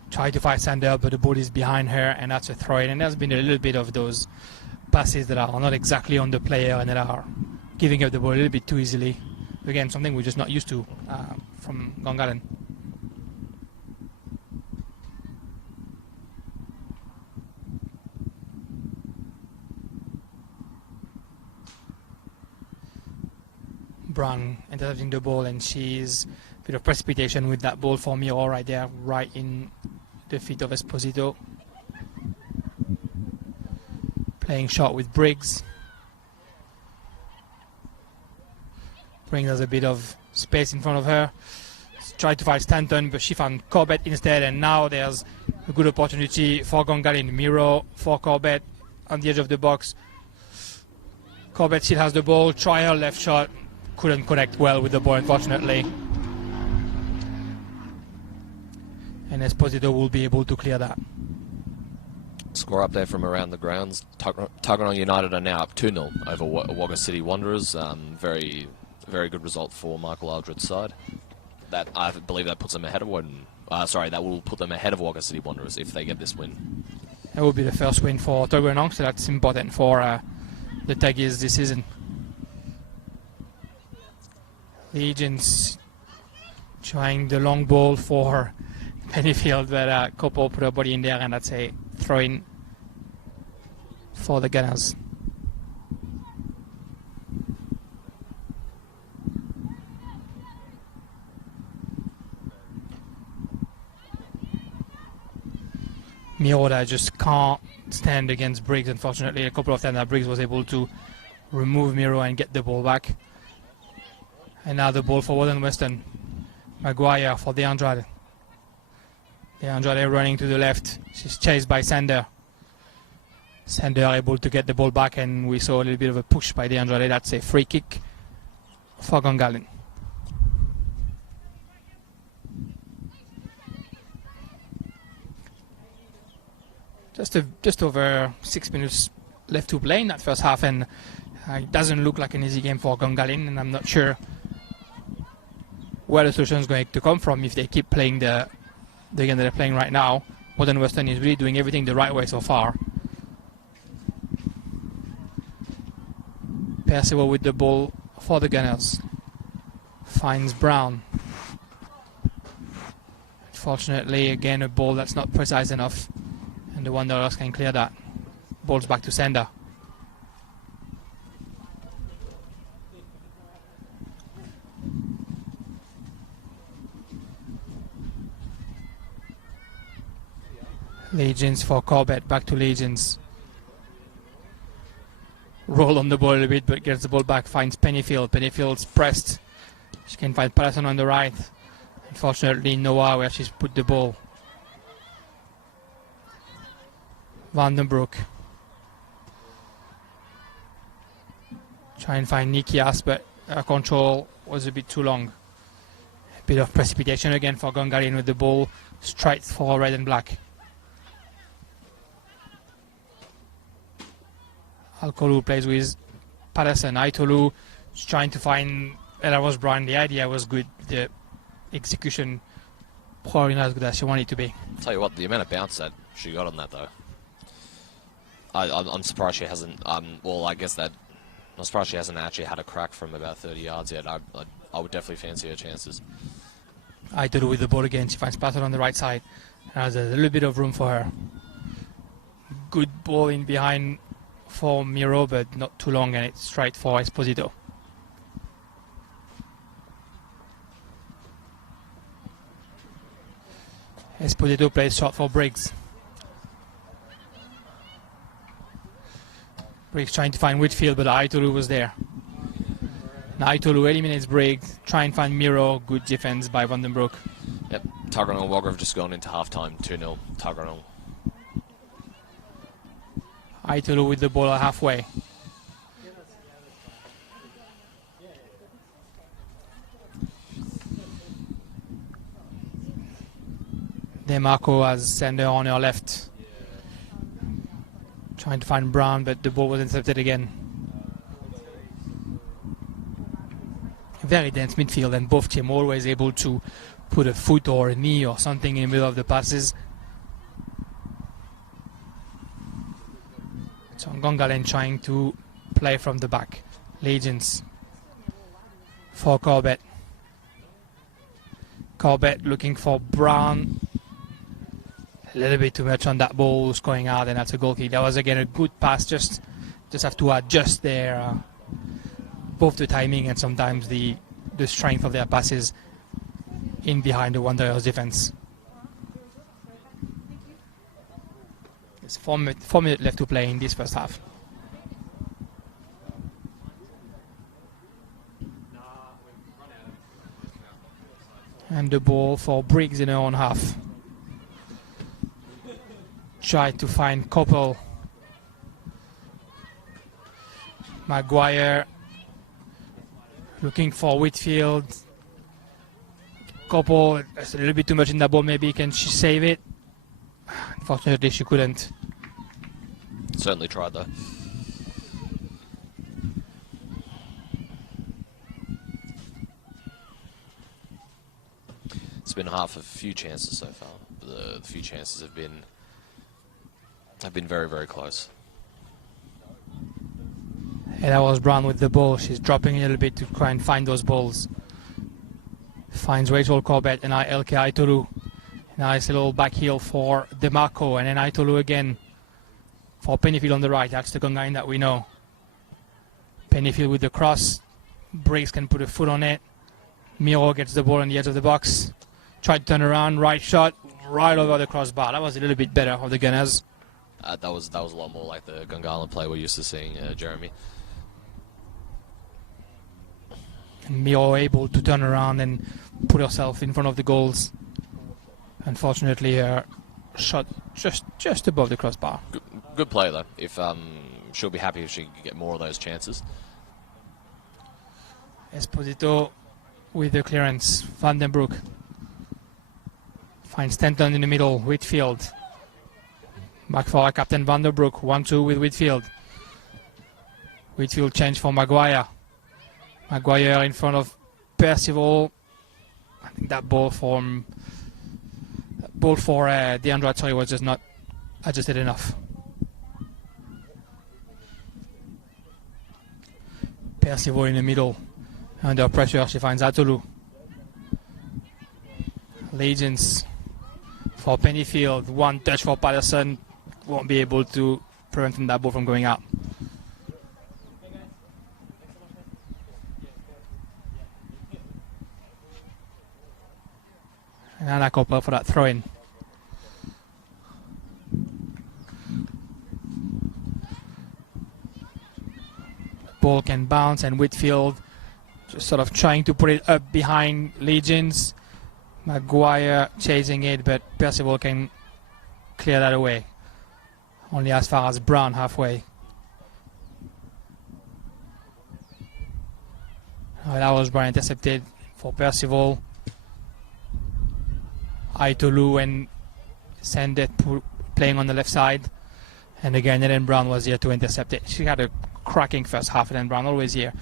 Try to fight Sander, but the ball is behind her, and that's a throw-in. And there's been a little bit of those passes that are not exactly on the player and that are giving up the ball a little bit too easily. Again, something we're just not used to from Gungahlin. Brown intercepting the ball, and she's a bit of precipitation with that ball for Miro right there, right in the feet of Esposito. Playing short with Briggs. Brings us a bit of space in front of her. Tried to fight Stanton, but she found Corbett instead, and now there's a good opportunity for Gungahlin. Miro for Corbett on the edge of the box. Corbett still has the ball. Try her left shot. Couldn't connect well with the ball, unfortunately. And Esposito will be able to clear that. Score up there from around the grounds. Tuggeranong United are now up 2-0 over Wagga City Wanderers. Very good result for Michael Aldred's side. That I believe that puts them ahead of that will put them ahead of Wagga City Wanderers if they get this win. It will be the first win for Tuggeranong, so that's important for the Tuggies this season. Legions trying the long ball for Pennyfield, but Kopo put her body in there, and that's a throw-in for the Gunners. Miroda just can't stand against Briggs, unfortunately. A couple of times that Briggs was able to remove Miro and get the ball back. And now the ball for Woden-Weston. Maguire for De Andrade. De Andrade running to the left. She's chased by Sander. Sander able to get the ball back, and we saw a little bit of a push by De Andrade. That's a free kick for Gungahlin. Just over 6 minutes left to play in that first half, and it doesn't look like an easy game for Gungahlin, and I'm not sure where the solution is going to come from if they keep playing the game that they're playing right now. Woden-Weston is really doing everything the right way so far. Percival with the ball for the Gunners. Finds Brown. Unfortunately, again, a ball that's not precise enough, and the Wanderers can clear that. Ball's back to Sander. Legions for Corbett, back to Legions. Roll on the ball a little bit, but gets the ball back, finds Pennyfield. Pennyfield's pressed. She can find Patterson on the right. Unfortunately, Noah where she's put the ball. Van den Broek. Try and find Nikias, but her control was a bit too long. A bit of precipitation again for Gungahlin with the ball straight for red and black. Alkolu plays with Patterson. Itolu is trying to find Ella Rose Brown. The idea was good. The execution probably not as good as she wanted it to be. I'll tell you what, the amount of bounce that she got on that though. I'm surprised she hasn't. I guess that I'm surprised she hasn't actually had a crack from about 30 yards yet. I would definitely fancy her chances. Itolu with the ball again. She finds Patterson on the right side. There's a little bit of room for her. good ball in behind for Miro, but not too long, and it's straight for Esposito. Esposito plays short for Briggs. Briggs trying to find Whitfield, but Aitolu was there. Now Aitolu eliminates Briggs, try and find Miro. Good defense by Vandenbroek. Yep, Tuggeranong and Wagner have just gone into half-time, 2-0 Tuggeranong. Aitolu with the ball at halfway. DeMarco has Sander on her left. Trying to find Brown, but the ball was intercepted again. Very dense midfield, and both teams always able to put a foot or a knee or something in the middle of the passes. So Gungahlin trying to play from the back. Legends for Corbett. Corbett looking for Brown. A little bit too much on that ball, was going out, and that's a goal kick. That was again a good pass, just have to adjust there, both the timing and sometimes the strength of their passes in behind the Wanderers defense. There's 4 minutes left to play in this first half. And the ball for Briggs in her own half. Try to find Koppel. Maguire looking for Whitfield. Koppel, that's a little bit too much in that ball. Maybe can she save it? Unfortunately, she couldn't. Certainly tried though. It's been half a few chances so far. The few chances have been very, very close. And that was Brown with the ball. She's dropping a little bit to try and find those balls. Finds Rachel Corbett and Elke Aitolu. Nice little back heel for DeMarco, and then Aitolu again for Pennyfield on the right. That's the Gungahlin that we know. Pennyfield with the cross. Briggs can put a foot on it. Miro gets the ball on the edge of the box. Tried to turn around, right shot, right over the crossbar. That was a little bit better of the Gunners. That was a lot more like the Gungahlin play we're used to seeing, Jeremy. And Miro able to turn around and put herself in front of the goals. Unfortunately, her shot just above the crossbar. Good play though. If she'll be happy if she can get more of those chances. Esposito with the clearance. Vandenbroek finds Stanton in the middle. Whitfield. Back for Captain Vandenbroek. 1-2 with Whitfield. Whitfield change for Maguire. Maguire in front of Percival. I think that ball for DeAndre was just not adjusted enough. Percival in the middle. Under pressure, she finds Aitolu. Legends for Pennyfield. One touch for Patterson. Won't be able to prevent that ball from going out. And Anna Koppel for that throw-in. Ball can bounce, and Whitfield just sort of trying to put it up behind Legends. Maguire chasing it, but Percival can clear that away. Only as far as Brown halfway. That was Brown intercepted for Percival. Aitolu and Sandet playing on the left side. And again, Ellen Brown was here to intercept it. She had a cracking first half, and then Brown always here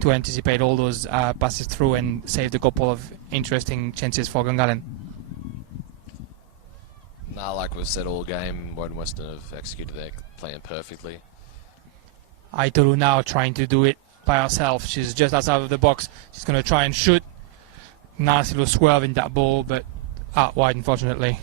to anticipate all those passes through and saved a couple of interesting chances for Gungahlin. Nah, like we've said all game, Woden-Weston have executed their plan perfectly. Aitolu now trying to do it by herself. She's just outside of the box. She's going to try and shoot. Nice little swerve in that ball, but out wide, unfortunately.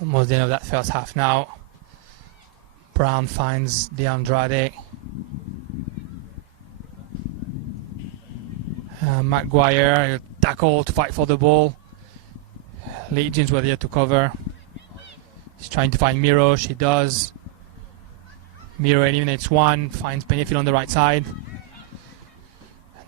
Almost the end of that first half now. Brown finds DeAndrade. Maguire tackle to fight for the ball. Legions were there to cover. He's trying to find Miro. She does. Miro eliminates one. Finds Benefield on the right side.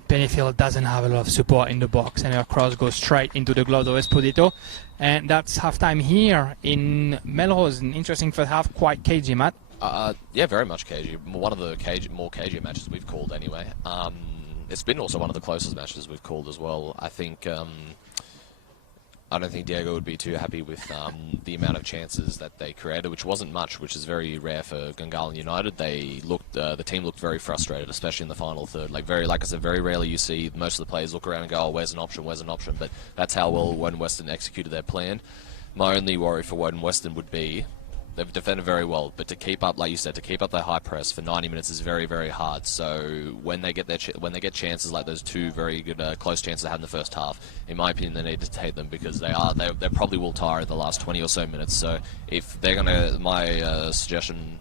Benefield doesn't have a lot of support in the box, and her cross goes straight into the gloves of Esposito. And that's halftime here in Melrose. An interesting first half, quite cagey, Matt. Yeah, very much cagey. One of the more cagey matches we've called anyway. It's been also one of the closest matches we've called as well. I think I don't think Diego would be too happy with the amount of chances that they created, which wasn't much, which is very rare for Gungahlin United. They looked, the team looked very frustrated, especially in the final third. Like I said, very rarely you see most of the players look around and go, "Oh, where's an option? Where's an option?" But that's how well Woden-Weston executed their plan. My only worry for Woden-Weston would be they've defended very well, but to keep up, like you said, to keep up their high press for 90 minutes is very, very hard. So when they get get chances like those two very good close chances they had in the first half, in my opinion, they need to take them because they probably will tire in the last 20 or so minutes. So if they're gonna, my suggestion,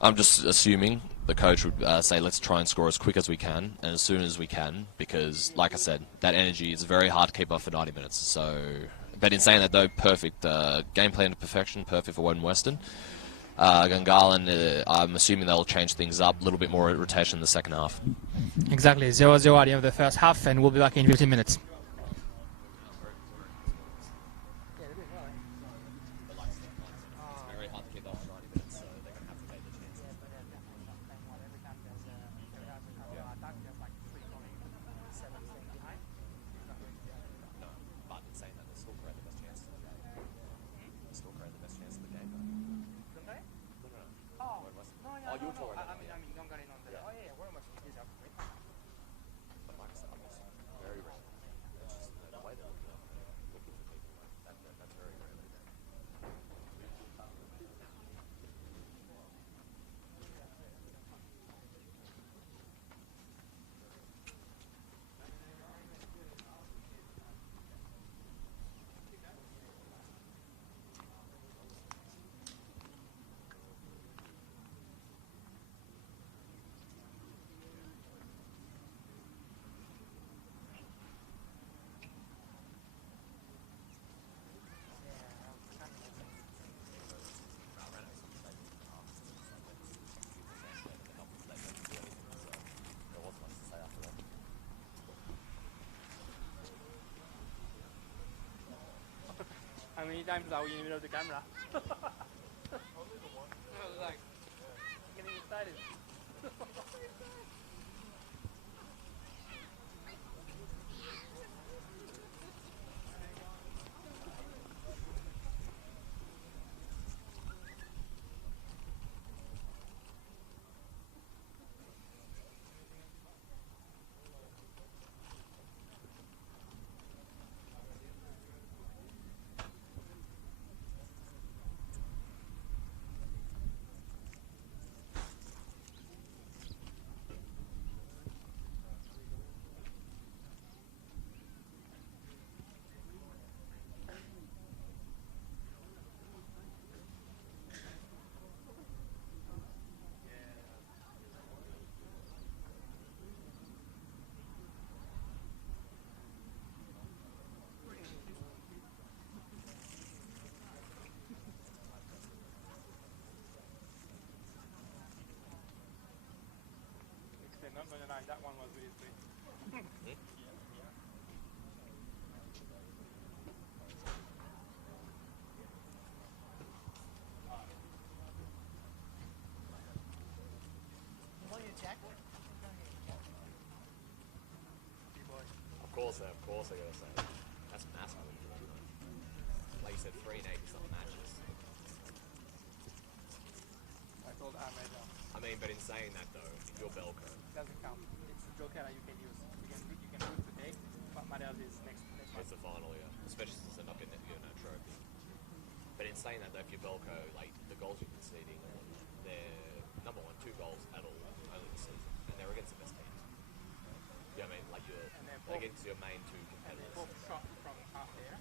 I'm just assuming the coach would say, let's try and score as quick as we can and as soon as we can, because, like I said, that energy is very hard to keep up for 90 minutes. So. But in saying that, though, perfect game plan to perfection, perfect for Woden-Weston. Gungahlin, I'm assuming they'll change things up, a little bit more rotation in the second half. Exactly, 0-0 at the end of the first half, and we'll be back in 15 minutes. How many times are we in the middle of the camera? I was like, getting excited. Not gonna lie, that one was really sweet. Of course, I gotta say. That's massive. Like you said, 380 something matches. I told Ahmed. I mean, but in saying that though, if you're Belco, Doesn't count. It's a joker that you can use. You can do it today. What matters is next it's month. the final, yeah. Especially since they're not getting a trophy. But in saying that though, if you're Belco, like the goals you're conceding, they're number one, 2 goals at all only this season, and they're against the best teams. You know what I mean? Like you're against your main 2 competitors. Both shot from half there.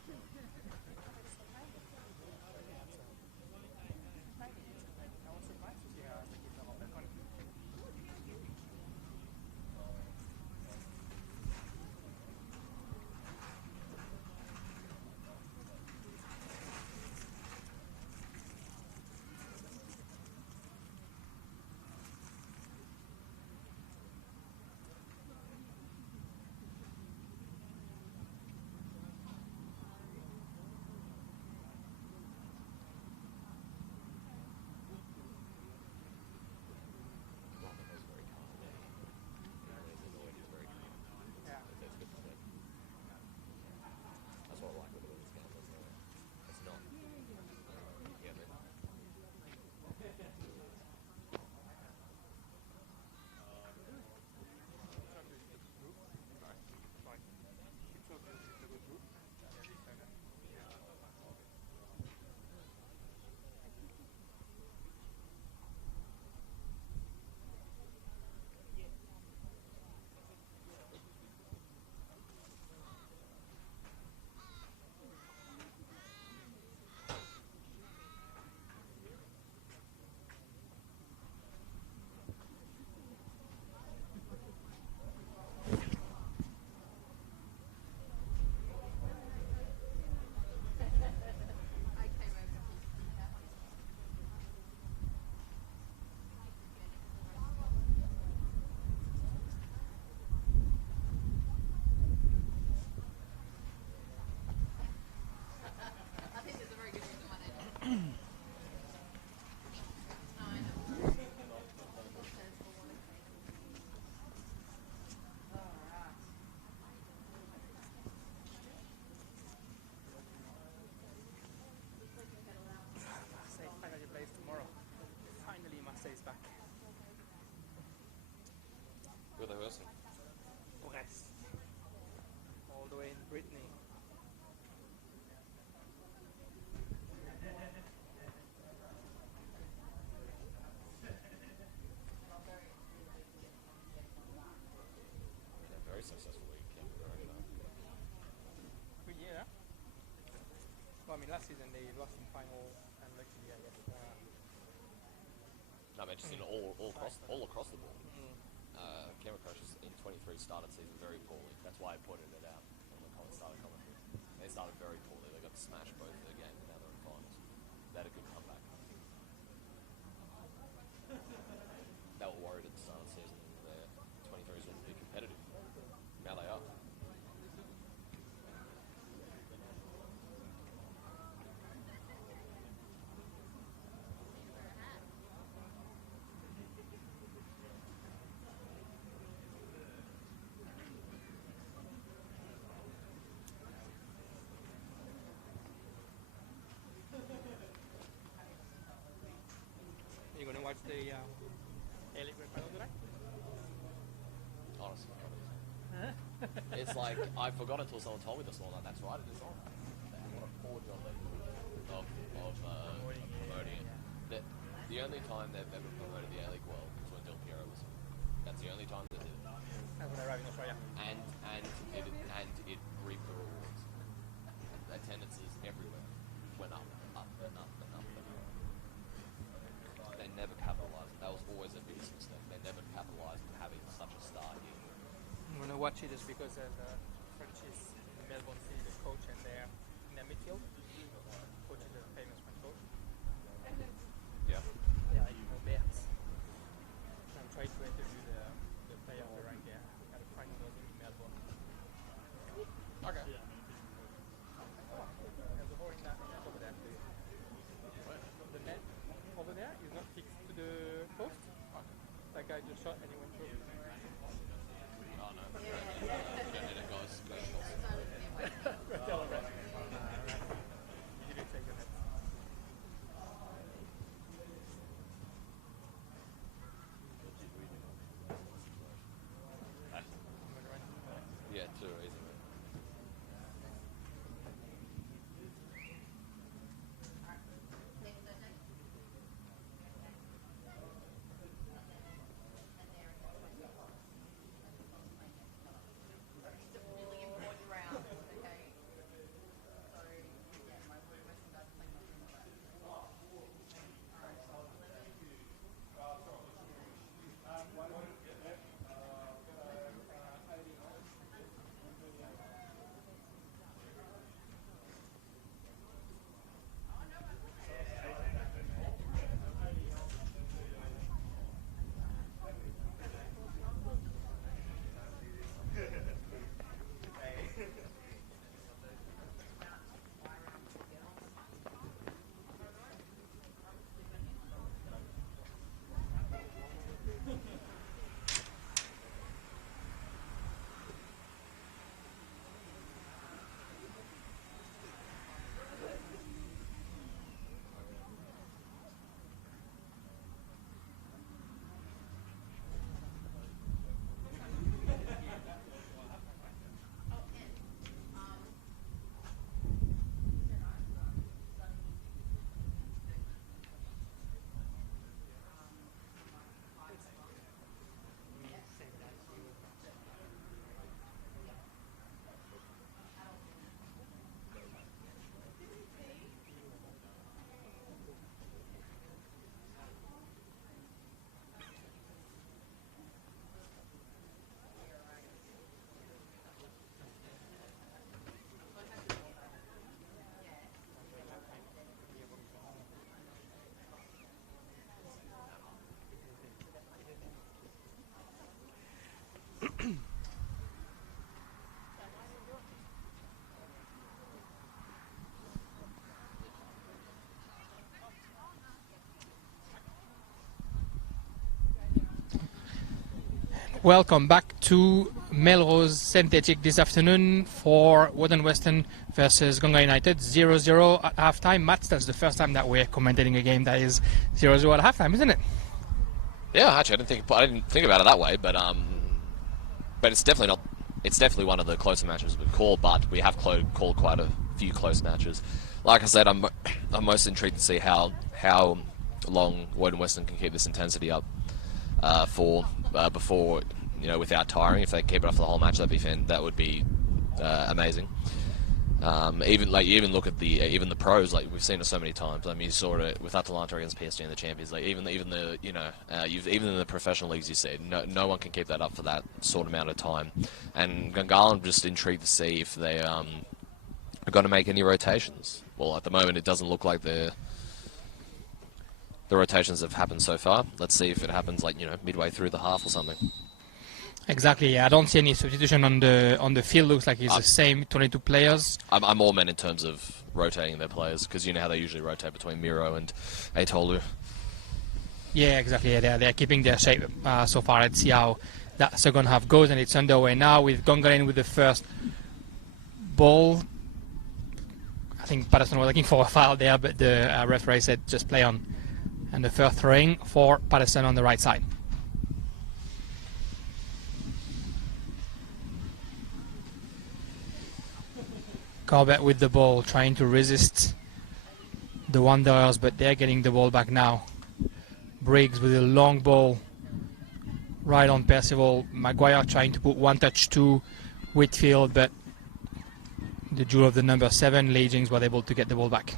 I mean, last season they lost in final, and luckily, I guess. No, I mean, just in all across the board. Camera Crushers in 23 started season very poorly. That's why I pointed it out when the comments started commentary. They started very poorly. They got smashed both of their games, and now they're in finals. They had a good comeback. They were worried at the start of the season their 23s wouldn't be competitive. Now they are. You're gonna watch the A-League Grand Final tonight? Honestly. It's like, I forgot until someone told me this morning. That's right, it is on. What a poor job they do of promoting it. The only time they've ever promoted the A-League well was when Del Piero was. That's the only time they did it. That's when I arrived in Australia. And it reaped the rewards. Attendances everywhere went up and up and up and up and up. They never capitalised. That was always their biggest mistake. They never capitalised on having such a star here. I'm gonna watch it just because there's a Frenchies in Melbourne City, the coach, and they're in their midfield. Coach is a famous French coach. Yeah. Yeah, you know, Mertz. I'm trying to interview the player of the rank there. We got a friend who knows him in Melbourne. Okay. Yeah. Oh, there's a hole in that over there. The net over there is not fixed to the post. That guy just shot and he went through. Oh no. Don't hit it, guys. Tell him that. You didn't take the net. Yeah, too easy. Welcome back to Melrose Synthetic this afternoon for Woden-Weston versus Gungahlin United. 0-0 at halftime. Matt, that's the first time that we're commentating a game that is 0-0 at halftime, isn't it? Yeah, actually, I didn't think about it that way, but it's definitely not. It's definitely one of the closer matches we've called, but we have called quite a few close matches. Like I said, I'm most intrigued to see how long Woden-Weston can keep this intensity up before, without tiring. If they keep it up for the whole match, that would be amazing. Even look at even the pros, like we've seen it so many times. I mean, you saw it with Atalanta against PSG in the Champions League. Even the even in the professional leagues, you see no one can keep that up for that sort of amount of time. And Gungahlin, just intrigued to see if they are going to make any rotations. Well, at the moment, it doesn't look like the rotations have happened so far. Let's see if it happens midway through the half or something. Exactly. Yeah. I don't see any substitution on the field. Looks like it's the same 22 players. I'm all meant in terms of rotating their players, because you know how they usually rotate between Miro and Aitolu. Yeah, exactly. Yeah, they're keeping their shape so far. Let's see how that second half goes, and it's underway now with Gungahlin with the first ball. I think Patterson was looking for a foul there, but the referee said just play on. And the first throwing for Patterson on the right side. Corbett with the ball, trying to resist the Wanderers, but they're getting the ball back now. Briggs with a long ball right on Percival. Maguire trying to put one touch to Whitfield, but the jewel of the number 7, Lee Jings, was able to get the ball back.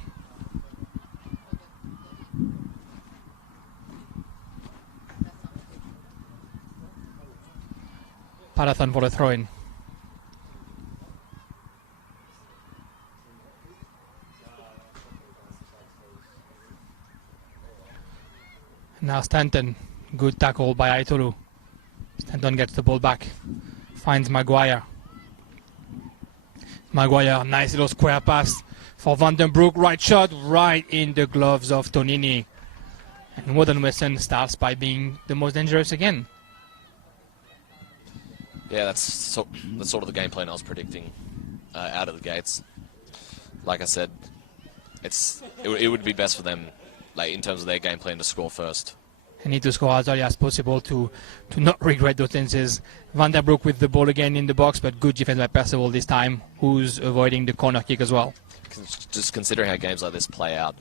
Patterson for the throw-in. Now Stanton, good tackle by Aitolu. Stanton gets the ball back, finds Maguire. Maguire, nice little square pass for Vandenbroek, right shot, right in the gloves of Tonini. And Woden-Weston starts by being the most dangerous again. Yeah, that's sort of the game plan I was predicting out of the gates. Like I said, it would be best for them, in terms of their game plan, to score first. They need to score as early as possible to not regret those chances. Vandenbroek with the ball again in the box, but good defense by Percival this time, who's avoiding the corner kick as well. Just considering how games like this play out,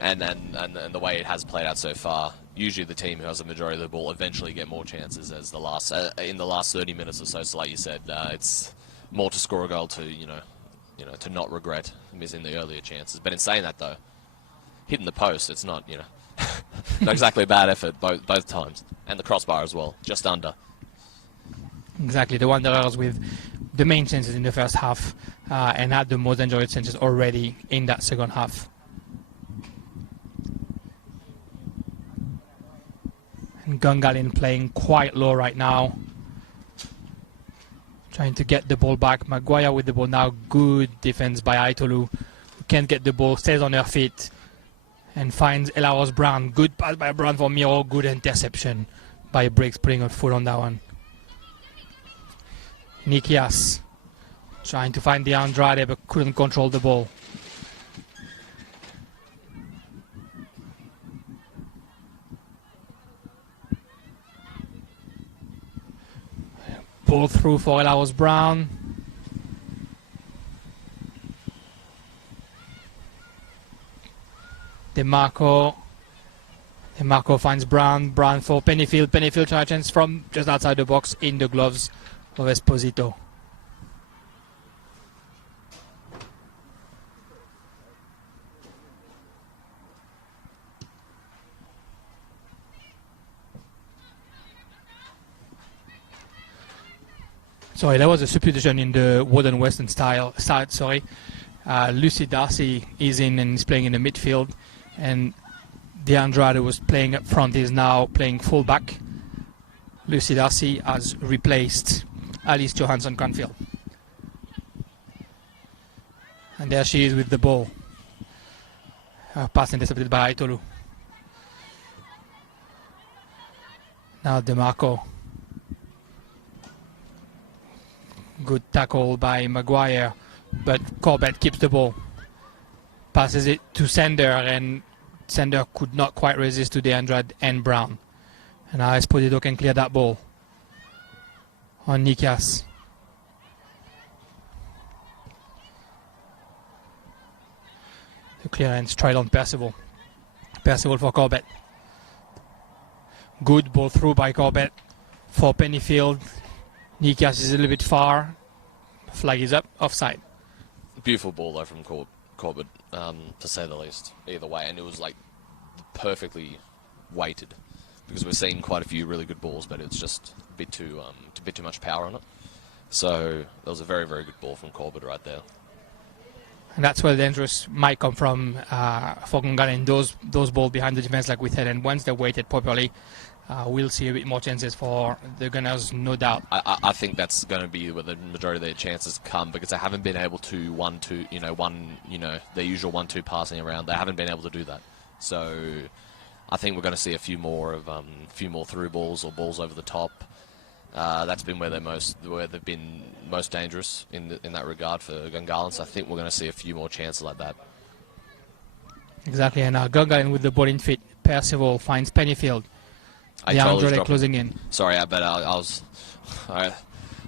and the way it has played out so far, usually the team who has the majority of the ball eventually get more chances as in the last 30 minutes or so. So like you said, it's more to score a goal to to not regret missing the earlier chances. But in saying that though, hitting the post, it's not not exactly a bad effort both times, and the crossbar as well, just under. Exactly, the Wanderers with the main chances in the first half and had the most dangerous chances already in that second half. And Gungahlin playing quite low right now, trying to get the ball back. Maguire with the ball now, good defense by Aitolu, who can't get the ball, stays on her feet, and finds Elaros Brown. Good pass by Brown for Miro, good interception by Briggs, putting a foot on that one. Nikias trying to find the Andrade, but couldn't control the ball. Ball through for Elaros Brown. DeMarco finds Brown. Brown for Pennyfield. Pennyfield tries a chance from just outside the box in the gloves of Esposito. Sorry, there was a substitution in the Woden-Weston side. Sorry, Lucy Darcy is in and is playing in the midfield, and De Andrade was playing up front, is now playing fullback. Lucy Darcy has replaced Alice Johansson Cranfield. And there she is with the ball. Pass intercepted by Aitolu. Now DeMarco. Good tackle by Maguire, but Corbett keeps the ball. Passes it to Sander, and Sander could not quite resist to De Andrade and Brown. And now Esposito can clear that ball on Nikias. The clearance tried on Percival. Percival for Corbett. Good ball through by Corbett for Pennyfield. Nikias is a little bit far. Flag is up, offside. beautiful ball though from Corbett, to say the least. Either way, and it was like perfectly weighted, because we're seeing quite a few really good balls, but it's just a bit too much power on it. So that was a very, very good ball from Corbett right there. And that's where the dangerous might come from for Gungahlin. Those balls behind the defense, like we said, and once they're weighted properly, we'll see a bit more chances for the Gunners, no doubt. I think that's going to be where the majority of their chances come, because they haven't been able to their usual 1-2 passing around. They haven't been able to do that. So I think we're going to see a few more through balls or balls over the top. That's been where they've been most dangerous in that regard for Gungahlin. So I think we're going to see a few more chances like that. Exactly, and Gungahlin with the ball in fit. Percival finds Pennyfield. DeAndre closing in. Sorry, but I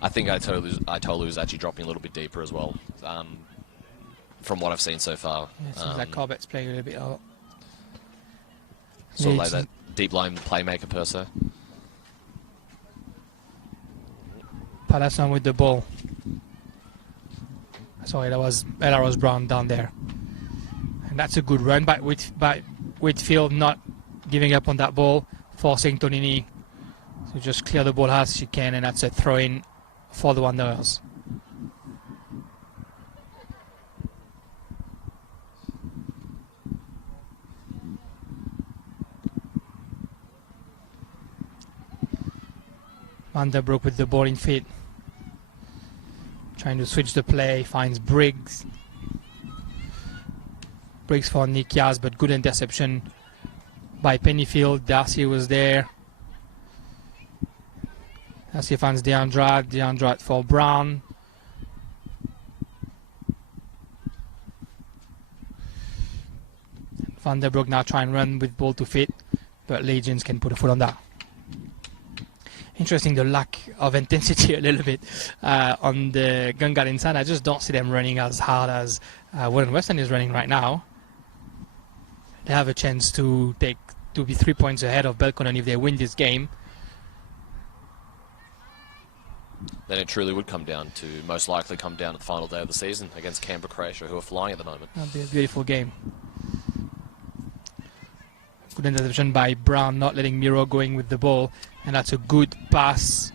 think I told he was actually dropping a little bit deeper as well, from what I've seen so far. Yeah, it seems like Corbett's playing a little bit out. Sort of like that deep line playmaker per se. Patterson with the ball. Sorry, that was Belarus Brown down there. And that's a good run by Whitfield, not giving up on that ball, forcing Tonini to just clear the ball as she can, and that's a throw-in for the Wanderers. Vanderbroek with the ball in feet. Trying to switch the play, finds Briggs. Briggs for Nikias, but good interception by Pennyfield. Darcy was there. Darcy finds DeAndre for Brown. Vanderbroek now try and run with ball to fit, but Legions can put a foot on that. Interesting, the lack of intensity a little bit on the Gungahlin side. I just don't see them running as hard as Woden-Weston is running right now. They have a chance to be 3 points ahead of Belconnen if they win this game. Then it truly would most likely come down to the final day of the season against Canberra Croatia, who are flying at the moment. That'll be a beautiful game. Good interception by Brown, not letting Miro going with the ball. And that's a good pass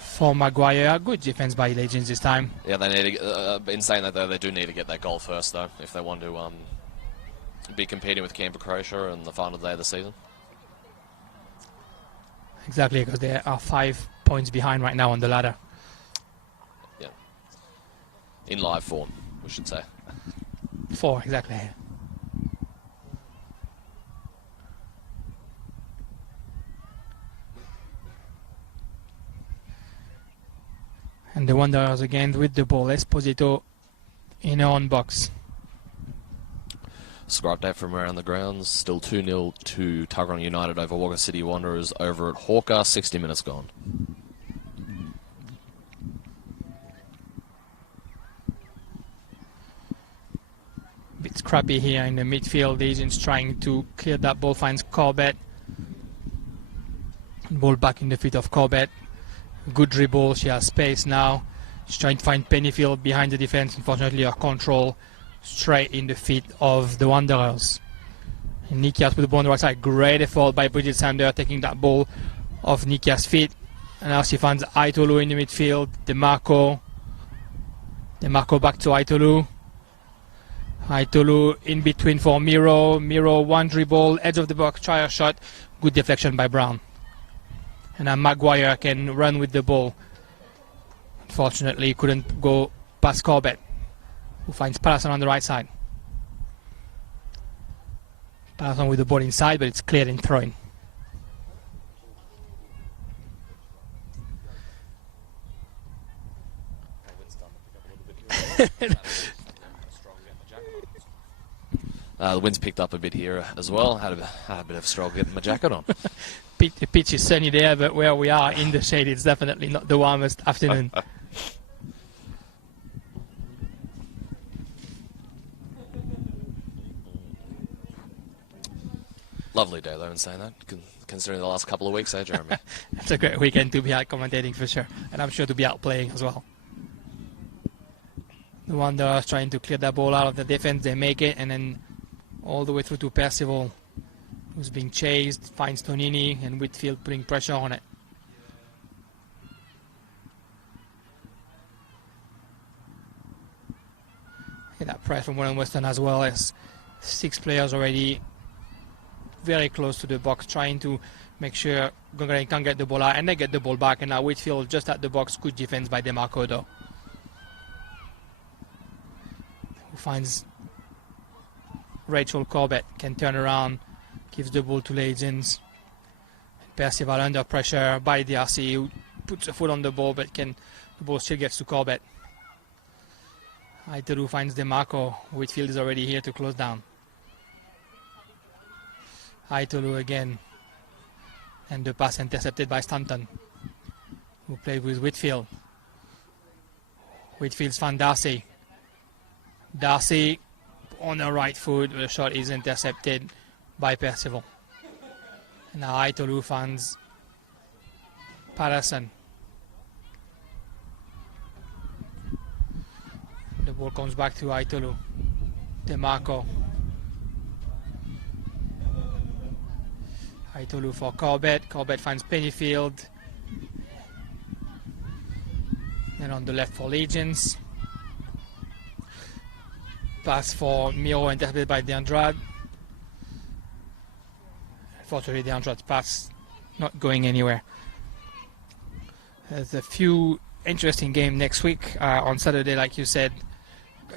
for Maguire. Good defense by Legends this time. Yeah, they need to, in saying that though, they do need to get that goal first though, if they want to be competing with Canberra Croatia in the final day of the season. Exactly, because they are 5 points behind right now on the ladder. Yeah. In live form, we should say. 4, exactly. And the Wanderers again with the ball. Esposito in her own box. Score update from around the grounds. Still 2-0 to Tuggeranong United over Walker City Wanderers over at Hawker. 60 minutes gone. Bit scrappy here in the midfield. Agents trying to clear that ball. Finds Corbett. Ball back in the feet of Corbett. Good dribble. She has space now. She's trying to find Pennyfield behind the defense. Unfortunately, her control straight in the feet of the Wanderers. And Nikias with the ball on the right side. Great effort by Bridget Sander taking that ball off Nikias' feet. And now she finds Aitolu in the midfield. DeMarco back to Aitolu. Aitolu in between for Miro. Miro, one dribble, edge of the box, try a shot. Good deflection by Brown. And now Maguire can run with the ball. Unfortunately, couldn't go past Corbett, who finds Patterson on the right side. Patterson with the ball inside, but it's cleared and thrown. The wind's picked up a bit here as well. Had a bit of a struggle getting my jacket on. The pitch is sunny there, but where we are in the shade, it's definitely not the warmest afternoon. Lovely day though, in saying that, considering the last couple of weeks, Jeremy? It's a great weekend to be out commentating for sure, and I'm sure to be out playing as well. The The Wanderers trying to clear that ball out of the defense. They make it, and then all the way through to Percival, who's being chased, finds Tonini, and Whitfield putting pressure on it. That press from Woden-Weston as well as 6 players already very close to the box, trying to make sure Gungahlin can get the ball out, and they get the ball back, and now Whitfield just at the box. Good defense by DeMarco though, who finds Rachel Corbett, can turn around, gives the ball to Legends. Percival under pressure by DRC, who puts a foot on the ball, but the ball still gets to Corbett. Aitalu finds DeMarco. Whitfield is already here to close down. Aitalu again, and the pass intercepted by Stanton, who played with Whitfield. Whitfield's found Darcy. Darcy on the right foot, the shot is intercepted by Percival. And now Aitalu finds Patterson. The ball comes back to Aitalu. DeMarco. Aitalu for Corbett. Corbett finds Pennyfield. And on the left for Legions. Pass for Miro, intercepted by DeAndrade. Unfortunately, DeAndrade's pass not going anywhere. There's a few interesting games next week. On Saturday, like you said,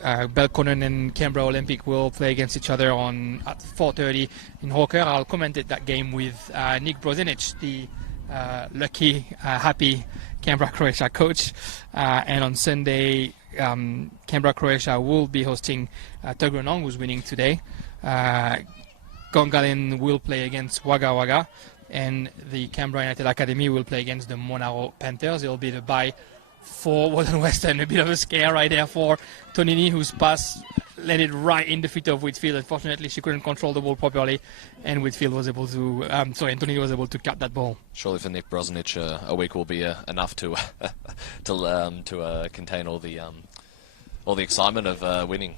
Belconnen and Canberra Olympic will play against each other at 4:30 in Hawker. I'll commentate that game with Nick Brozinic, the lucky, happy Canberra-Croatia coach. And on Sunday, Canberra-Croatia will be hosting Tuggeranong, who's winning today. Gungahlin will play against Wagga Wagga, and the Canberra United Academy will play against the Monaro Panthers. It'll be the bye for Woden-Weston. A bit of a scare right there for Tonini, whose pass landed right in the feet of Whitfield. Unfortunately, she couldn't control the ball properly, and Whitfield was able to, Tonini was able to cut that ball. Surely for Nick Brozinic, a week will be enough to contain all the excitement of winning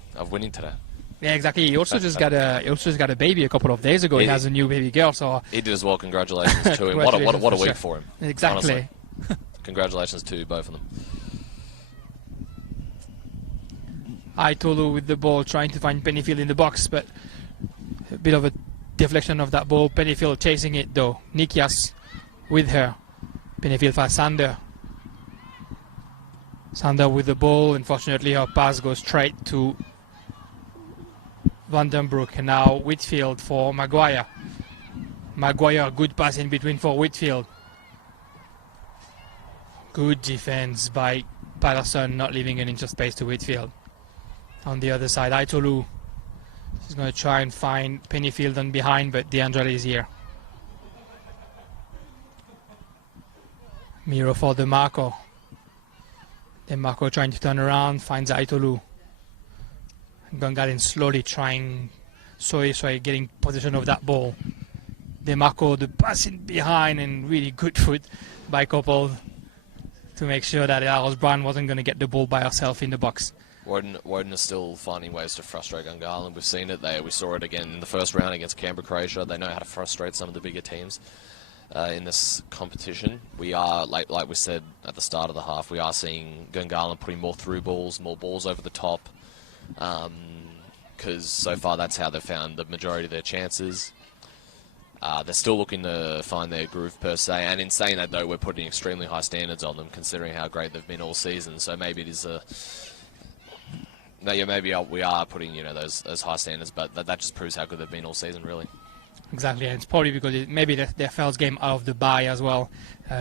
today. Yeah, exactly. He also just got a baby a couple of days ago. He has a new baby girl, so he did as well. Congratulations to him. What a week for him. Exactly. Congratulations to both of them. Aitalu with the ball, trying to find Pennyfield in the box, but a bit of a deflection of that ball. Pennyfield chasing it though. Nikias with her. Pennyfield finds Sander. Sander with the ball. Unfortunately, her pass goes straight to Vandenbroek, and now Whitfield for Maguire. Maguire, good pass in between for Whitfield. Good defense by Patterson, not leaving an inch of space to Whitfield. On the other side, Aitalu is going to try and find Pennyfield on behind, but DeAndrade is here. Miro for DeMarco. DeMarco trying to turn around, finds Aitalu. Gungahlin slowly getting possession of that ball. DeMarco, the pass in behind, and really good foot by Coppel to make sure that Alice Brown wasn't going to get the ball by herself in the box. Woden is still finding ways to frustrate Gungahlin. We've seen it there. We saw it again in the first round against Canberra-Croatia. They know how to frustrate some of the bigger teams in this competition. We are, like we said at the start of the half, we are seeing Gungahlin putting more through balls, more balls over the top, because so far that's how they've found the majority of their chances. They're still looking to find their groove per se, and in saying that though, we're putting extremely high standards on them considering how great they've been all season. So maybe it is we are putting those high standards, but that just proves how good they've been all season, really. Exactly, and it's probably because maybe their first game out of the bye as well.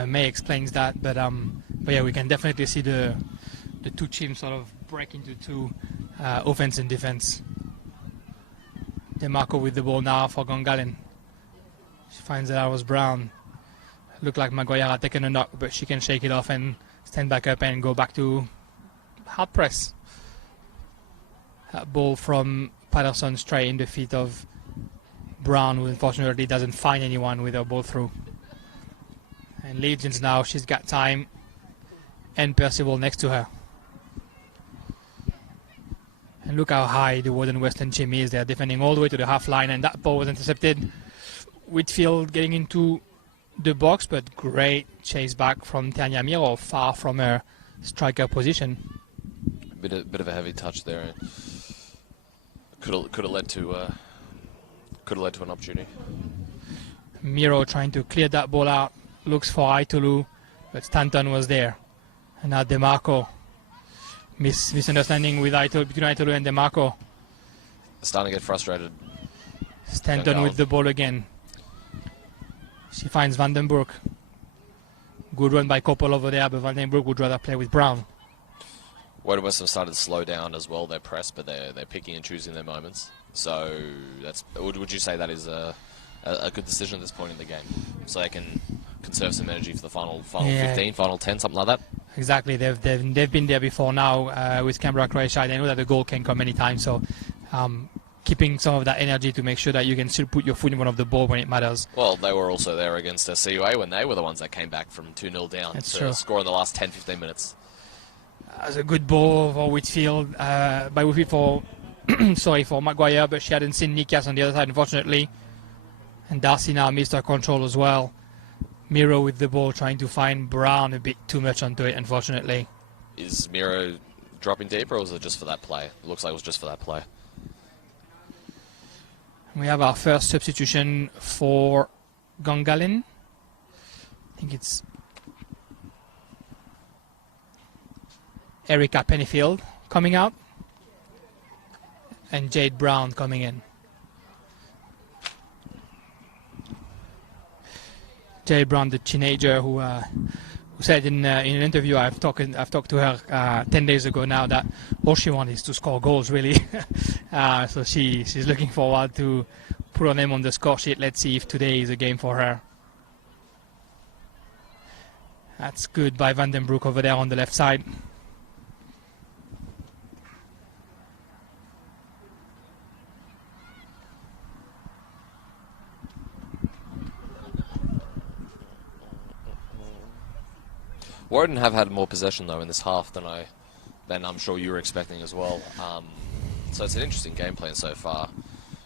May explains that, but yeah, we can definitely see the two teams sort of break into two, offense and defense. DeMarco with the ball now for Gungahlin. She finds that Alice Brown. Looked like Maguire had taken a knock, but she can shake it off and stand back up and go back to hard press. That ball from Patterson straight in the feet of Brown, who unfortunately doesn't find anyone with her ball through. And Legends now, she's got time, and Percival next to her. And look how high the Woden-Weston team is. They're defending all the way to the half line, and that ball was intercepted. Whitfield getting into the box, but great chase back from Tanya Miro, far from her striker position. Bit of a heavy touch there. Could have led to an opportunity. Miro trying to clear that ball out, looks for Aitolu, but Stanton was there. And now DeMarco. Misunderstanding with between Aitolu and DeMarco. Starting to get frustrated. Stanton Gungahlin with the ball again. She finds Vandenbroek. Good run by Koppel over there, but Vandenbroek would rather play with Brown. Woden-Weston started to slow down as well, their press, but they're picking and choosing their moments. So would you say that is a good decision at this point in the game? So they can conserve some energy for the final 15, final 10, something like that? Exactly. They've been there before now with Canberra Croatia. They know that the goal can come anytime, so keeping some of that energy to make sure that you can still put your foot in front of the ball when it matters. Well, they were also there against CUA when they were the ones that came back from 2-0 down to score in the last 10-15 minutes. That's a good ball for Whitfield, for Maguire, but she hadn't seen Nikas on the other side, unfortunately. And Darcy now missed her control as well. Miro with the ball trying to find Brown, a bit too much onto it, unfortunately. Is Miro dropping deeper, or was it just for that play? It looks like it was just for that play. We have our first substitution for Gungahlin. I think it's Erica Pennyfield coming out and Jade Brown coming in. Jade Brown, the teenager who said in an interview I've talked to her 10 days ago now that all she wants is to score goals, really. So she's looking forward to put her name on the score sheet. Let's see if today is a game for her. That's good by Vandenbroek over there on the left side. Woden have had more possession though in this half than I'm sure you were expecting as well. So it's an interesting game plan so far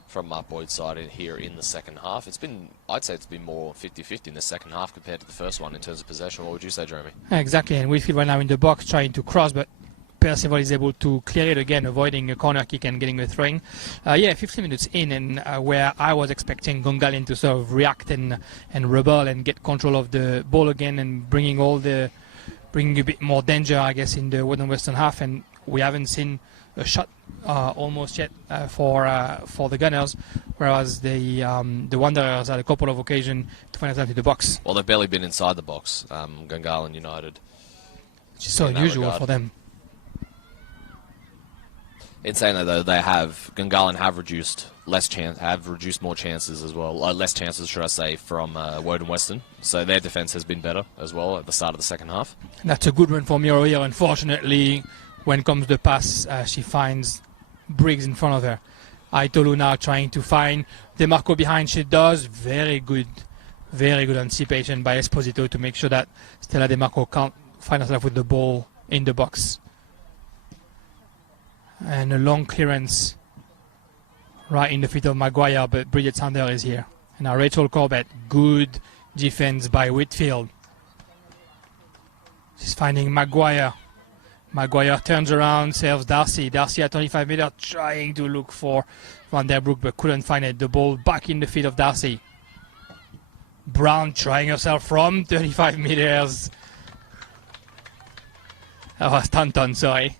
from Mark Boyd's side here in the second half. I'd say it's been more 50-50 in the second half compared to the first one in terms of possession. What would you say, Jeremy? Exactly, and we feel right now in the box trying to cross, but Percival is able to clear it again, avoiding a corner kick and getting a throwing. 15 minutes in, and where I was expecting Gungahlin to sort of react and rebel and get control of the ball again and bringing a bit more danger, I guess, in the Woden-Weston half, and we haven't seen a shot almost yet for the Gunners, whereas the Wanderers had a couple of occasions to find themselves in the box. Well, they've barely been inside the box, Gungahlin United. Which is so unusual for them. In saying that, though, Gungahlin have reduced more chances as well, less chances, should I say, from Woden-Weston. So their defence has been better as well at the start of the second half. That's a good run for Miro here. Unfortunately, when comes the pass, she finds Briggs in front of her. Aitolu now trying to find DeMarco behind. She does. Very good anticipation by Esposito to make sure that Stella DeMarco can't find herself with the ball in the box. And a long clearance right in the feet of Maguire, but Bridget Sander is here. And now Rachel Corbett, good defense by Whitfield. She's finding Maguire. Maguire turns around, serves Darcy. Darcy at 25 meters trying to look for Vandenbroek, but couldn't find it. The ball back in the feet of Darcy. Brown trying herself from 35 meters. That was Stanton, sorry.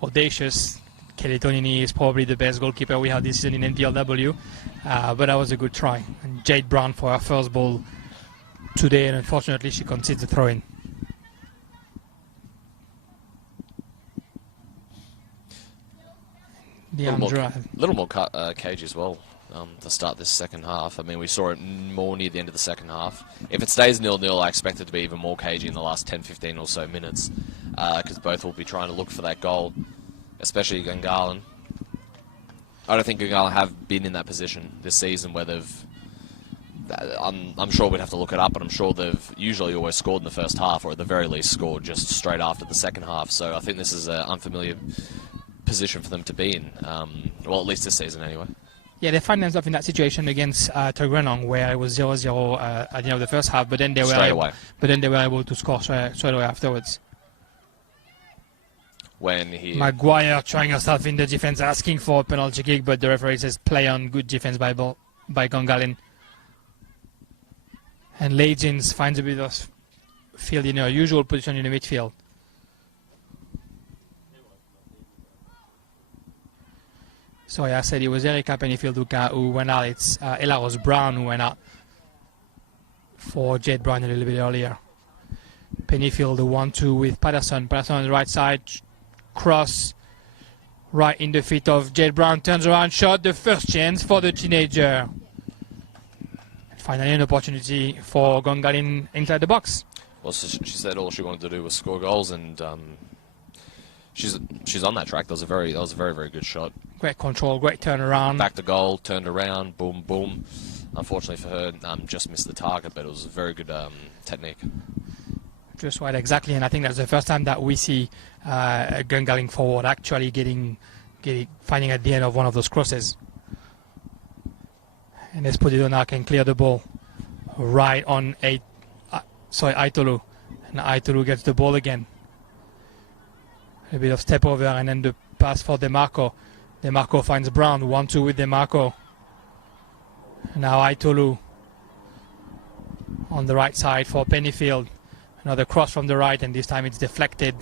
Audacious. Kelly Tonini is probably the best goalkeeper we had this season in NPLW, but that was a good try. And Jade Brown for her first ball today, and unfortunately she concedes the throw-in. A little more cagey as well to start this second half. I mean, we saw it more near the end of the second half. If it stays 0-0, I expect it to be even more cagey in the last 10-15 or so minutes, because both will be trying to look for that goal, especially Gungahlin. I don't think Gungahlin have been in that position this season where they've... I'm sure we'd have to look it up, but I'm sure they've usually always scored in the first half, or at the very least scored just straight after the second half. So I think this is an unfamiliar position for them to be in. Well, at least this season anyway. Yeah, they find themselves in that situation against Tugrenong, where it was 0-0 at the end of the first half, but then they were able to score straight away afterwards. When he Maguire trying herself in the defense, asking for a penalty kick, but the referee says play on, good defense by Gungahlin. And Legends finds a bit of field in her usual position in the midfield. Sorry, I said it was Erika Pennyfield who went out. It's Ella Rose Brown who went out for Jade Brown a little bit earlier. Pennyfield, the 1-2 with Patterson. Patterson on the right side. Cross right in the feet of Jade Brown. Turns around, shot. The first chance for the teenager. Finally an opportunity for Gungahlin inside the box. Well, she said all she wanted to do was score goals, and she's on that track. That was a very very good shot. Great control, great turnaround. Back to goal, turned around, boom, boom. Unfortunately for her, just missed the target, but it was a very good technique. Just right, exactly, and I think that's the first time that we see a Gungahlin forward actually finding at the end of one of those crosses. And Esposito can clear the ball right on Aitolu. And Aitolu gets the ball again. A bit of step over, and then the pass for DeMarco. DeMarco finds Brown, 1-2 with DeMarco. Now Aitolu on the right side for Pennyfield. Another cross from the right, and this time it's deflected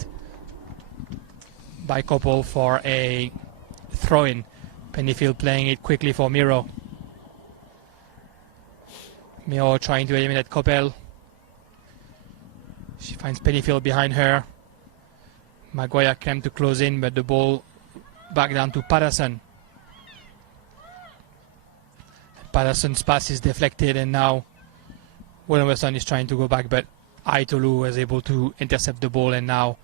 by Koppel for a throw-in. Pennyfield playing it quickly for Miro. Miro trying to eliminate Koppel. She finds Pennyfield behind her. Maguire came to close in, but the ball back down to Patterson. Patterson's pass is deflected, and now Woden-Weston is trying to go back, but Aitolu was able to intercept the ball and now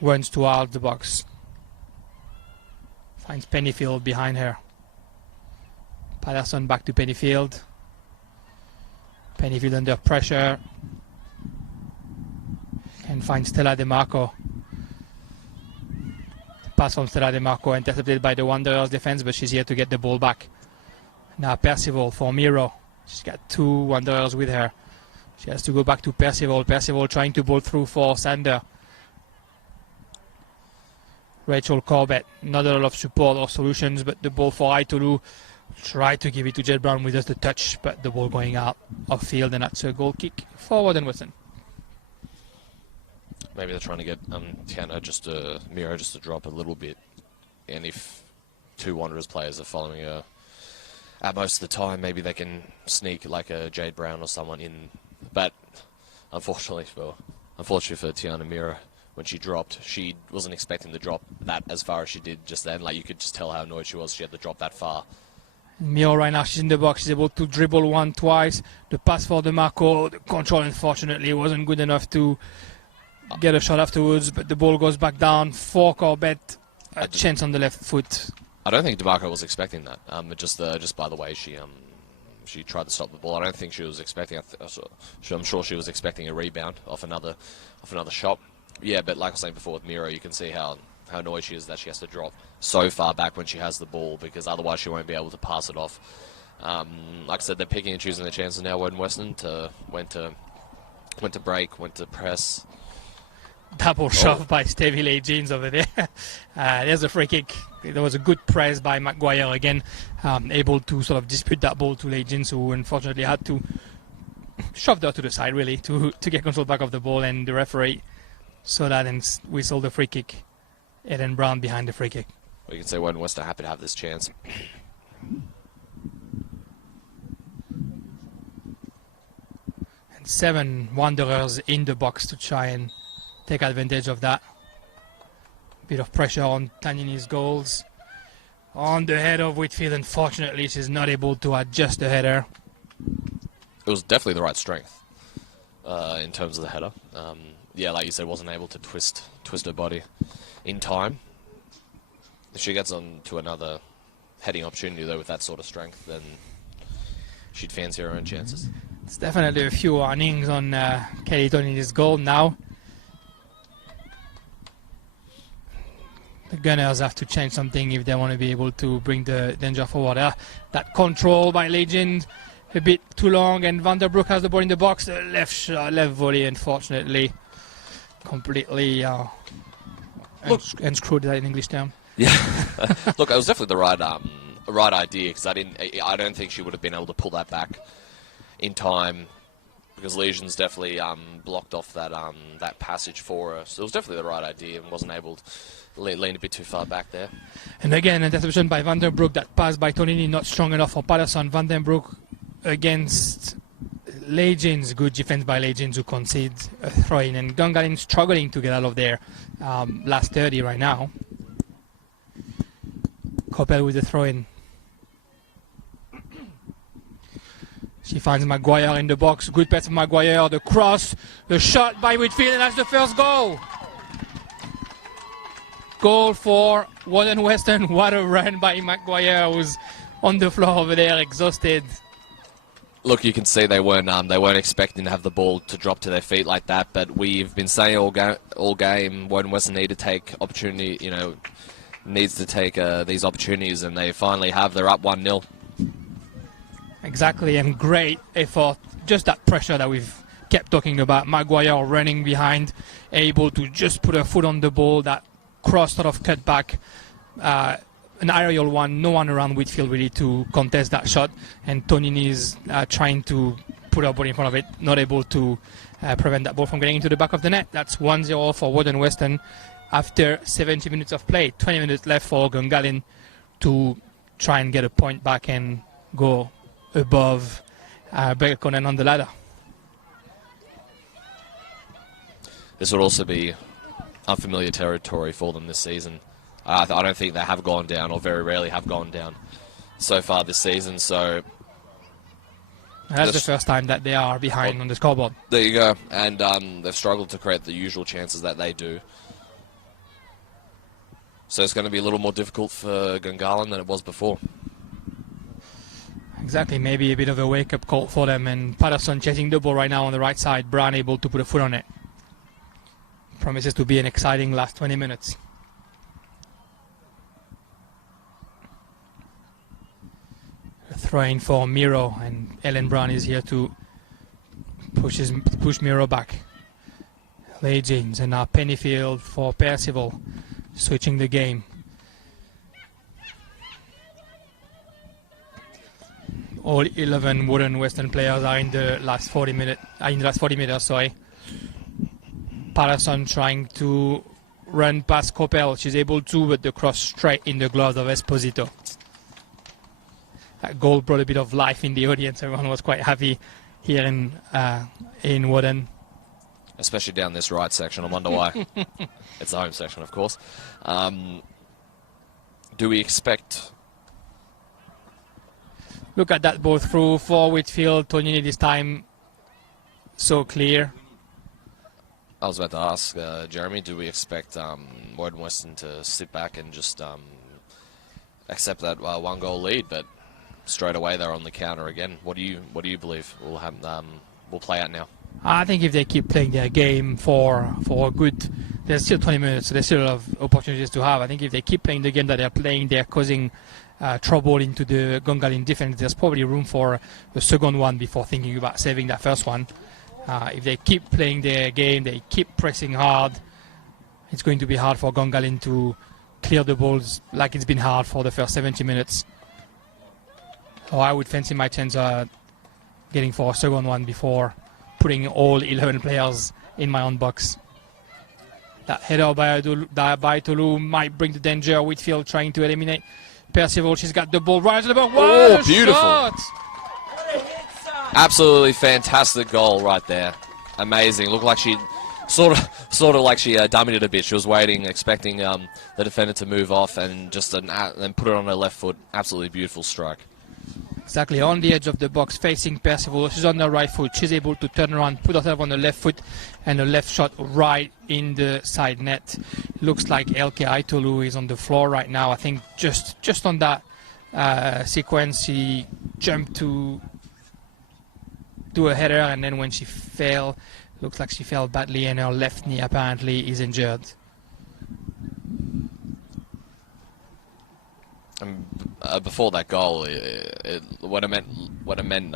runs towards the box. Finds Pennyfield behind her. Patterson back to Pennyfield. Pennyfield under pressure. And finds Stella DeMarco. Pass from Stella DeMarco intercepted by the Wanderers defense, but she's here to get the ball back. Now Percival for Miro. She's got two Wanderers with her. She has to go back to Percival. Percival trying to ball through for Sander. Rachel Corbett, not a lot of support or solutions, but the ball for Aitolu. Tried to give it to Jade Brown with just a touch, but the ball going out of field, and that's a goal kick for Woden-Weston. Maybe they're trying to get Miro just to drop a little bit, and if two Wanderers players are following her at most of the time, maybe they can sneak like a Jade Brown or someone in. But unfortunately for Tiana Miro, when she dropped, she wasn't expecting to drop that as far as she did just then. Like, you could just tell how annoyed she was. She had to drop that far. Miro right now, she's in the box. She's able to dribble one twice. The pass for DeMarco. The control, unfortunately, wasn't good enough to get a shot afterwards, but the ball goes back down for Corbett. A chance on the left foot. I don't think DeMarco was expecting that. Just by the way she tried to stop the ball. I don't think she was expecting. I'm sure she was expecting a rebound off another shot. Yeah, but like I was saying before with Miro, you can see how annoyed she is that she has to drop so far back when she has the ball, because otherwise she won't be able to pass it off. Like I said, they're picking and choosing their chances now. Woden-Weston went to break, went to press. Double shove by Stevie Legends over there. There's a free kick. There was a good press by Maguire again, able to sort of dispute that ball to Legends, who unfortunately had to shove her to the side, really, to get control back of the ball, and the referee saw that and whistled the free kick. Eden Brown behind the free kick. Well, you can say Woden-Weston are happy to have this chance. And 7 Wanderers in the box to try and take advantage of that. Bit of pressure on Tanini's goals. On the head of Whitfield, unfortunately, she's not able to adjust the header. It was definitely the right strength in terms of the header. Yeah, like you said, wasn't able to twist her body in time. If she gets on to another heading opportunity, though, with that sort of strength, then she'd fancy her own chances. It's definitely a few warnings on Kelly Tanini's goal now. The Gunners have to change something if they want to be able to bring the danger forward. That control by Legend, a bit too long, and Vanderbroek has the ball in the box. Left shot, left volley, unfortunately, completely unscrewed. That in English term. Yeah. Look, it was definitely the right idea, because I don't think she would have been able to pull that back in time, because Legion's definitely blocked off that passage for her. So it was definitely the right idea, and wasn't able to lean a bit too far back there. And again, an interception by Vanderbroek. That pass by Tonini not strong enough for Patterson. Vanderbroek against Legends. Good defense by Legends, who concedes a throw-in. And Gungahlin struggling to get out of their last 30 right now. Coppell with the throw-in. She finds Maguire in the box. Good pass from Maguire. The cross. The shot by Whitfield. And that's the first goal. Goal for Woden-Weston. What a run by Maguire, who's on the floor over there, exhausted. Look, you can see they weren't expecting to have the ball to drop to their feet like that. But we've been saying all game, Woden-Weston need to take opportunity. Needs to take these opportunities, and they finally have. They're up 1-0. Exactly, and great effort. Just that pressure that we've kept talking about. Maguire running behind, able to just put her foot on the ball. That cross sort of cut back, an aerial one. No one around Whitfield really to contest that shot, and Tonini is trying to put her ball in front of it, not able to prevent that ball from getting into the back of the net. That's 1-0 for Woden-Weston after 70 minutes of play. 20 minutes left for Gungahlin to try and get a point back and go above Bergkonen on the ladder. This would also be unfamiliar territory for them this season. I don't think they have gone down, or very rarely have gone down so far this season. So that's the first time that they are behind on the scoreboard. There you go. And they've struggled to create the usual chances that they do. So it's going to be a little more difficult for Gungahlin than it was before. Exactly, maybe a bit of a wake-up call for them. And Patterson chasing the ball right now on the right side. Brown able to put a foot on it. Promises to be an exciting last 20 minutes. A throw-in for Miro, and Ellen Brown is here to push Miro back. Legends, and now Pennyfield for Percival, switching the game. All 11 Woden-Weston players are in the last 40 meters. Sorry. Patterson trying to run past Coppell. She's able to, but the cross straight in the gloves of Esposito. That goal brought a bit of life in the audience. Everyone was quite happy here in Woden. Especially down this right section. I wonder why. It's the home section, of course. Do we expect... Look at that ball through for Whitfield. Tonini this time so clear. I was about to ask, Jeremy, do we expect Woden-Weston to sit back and just accept that one-goal lead? But straight away they're on the counter again. What do you believe will play out now? I think if they keep playing their game for a good, there's still 20 minutes, so there's still a lot of opportunities to have. I think if they keep playing the game that they're playing, they're causing trouble into the Gungahlin defense. There's probably room for a second one before thinking about saving that first one. If they keep playing their game, they keep pressing hard, it's going to be hard for Gungahlin to clear the balls like it's been hard for the first 70 minutes. So I would fancy my chance getting for a second one before putting all 11 players in my own box. That header by Tolu might bring the danger. Whitfield trying to eliminate Percival. She's got the ball right to the ball. Oh, beautiful. Shot! Absolutely fantastic goal right there. Amazing. Looked like she sort of like she dummied it a bit. She was waiting, expecting the defender to move off, and just then put it on her left foot. Absolutely beautiful strike. Exactly, on the edge of the box, facing Percival. She's on the right foot. She's able to turn around, put herself on the left foot, and a left shot right in the side net. Looks like Elke Aitolu is on the floor right now. I think just on that sequence, she jumped to do a header, and then when she fell, looks like she fell badly, and her left knee apparently is injured. Before that goal, what it meant,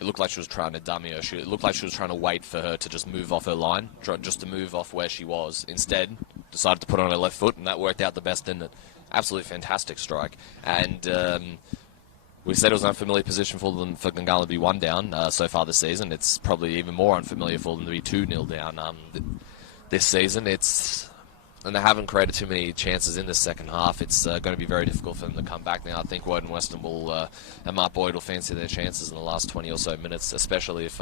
it looked like she was trying to dummy her. It looked like she was trying to wait for her to just move off her line, just to move off where she was. Instead, decided to put on her left foot, and that worked out the best, didn't it? Absolutely fantastic strike. And we said it was an unfamiliar position for Gungahlin to be 1 down so far this season. It's probably even more unfamiliar for them to be 2-0 down this season. And they haven't created too many chances in the second half. It's going to be very difficult for them to come back now. I think Woden-Weston and Mark Boyd will fancy their chances in the last 20 or so minutes, especially if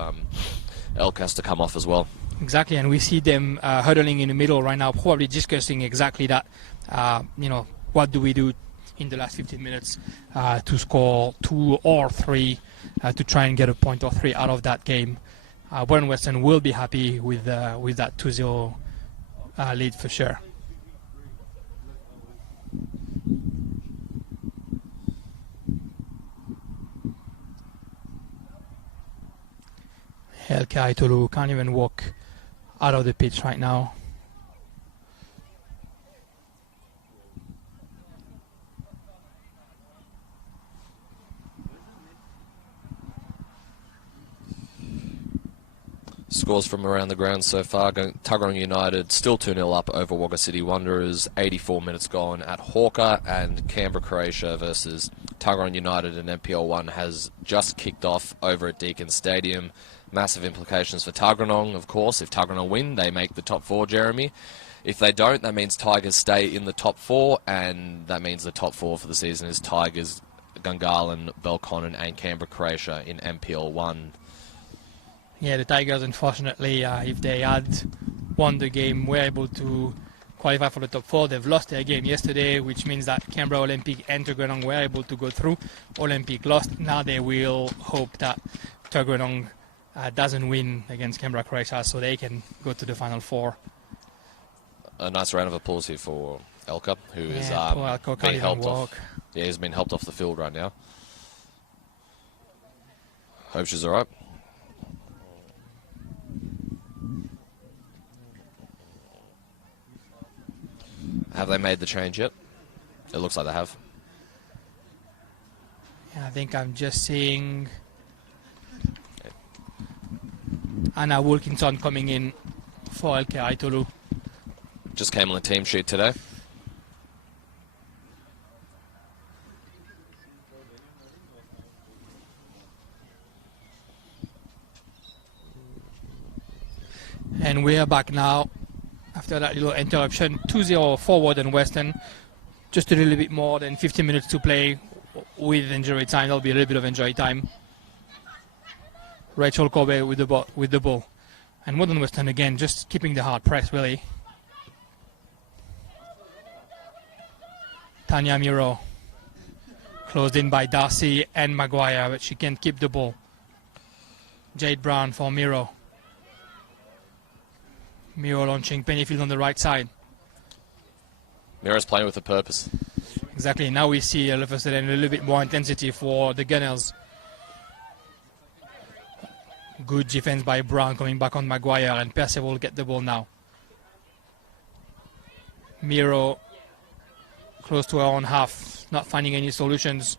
Elk has to come off as well. Exactly, and we see them huddling in the middle right now, probably discussing exactly that. What do we do in the last 15 minutes to score 2 or 3 to try and get a point or 3 out of that game. Woden-Weston will be happy with that 2-0 lead for sure. Helke Aitolu can't even walk out of the pitch right now. Scores from around the ground so far. Tuggeranong United still 2-0 up over Wagga City Wanderers. 84 minutes gone at Hawker, and Canberra Croatia versus Tuggeranong United in NPL 1 has just kicked off over at Deakin Stadium. Massive implications for Tuggeranong, of course. If Tuggeranong win, they make the top 4, Jeremy. If they don't, that means Tigers stay in the top 4, and that means the top 4 for the season is Tigers, Gungahlin, Belconnen and Canberra Croatia in NPL 1. Yeah, the Tigers, unfortunately, if they had won the game, were able to qualify for the top 4. They've lost their game yesterday, which means that Canberra Olympic and Tuggeranong were able to go through. Olympic lost. Now they will hope that Tuggeranong doesn't win against Canberra Croatia, so they can go to the final 4. A nice round of applause here for Elka, who is being helped off. Yeah, he's been helped off the field right now. Hope she's all right. Have they made the change yet? It looks like they have. Yeah, I think I'm just seeing Anna Wilkinson coming in for Helke Aitolu. Just came on the team sheet today. And we are back now after that little interruption. 2-0 for Woden-Weston. Just a little bit more than 15 minutes to play with injury time. There'll be a little bit of injury time. Rachel Kobe with the ball. And Woden-Weston again just keeping the hard press really. Tanya Miro closed in by Darcy and Maguire, but she can't keep the ball. Jade Brown for Miro. Miro launching Pennyfield on the right side. Miro's playing with a purpose. Exactly. Now we see all of a sudden a little bit more intensity for the Gunners. Good defense by Brown coming back on Maguire, and Percival will get the ball now. Miro close to her own half, not finding any solutions.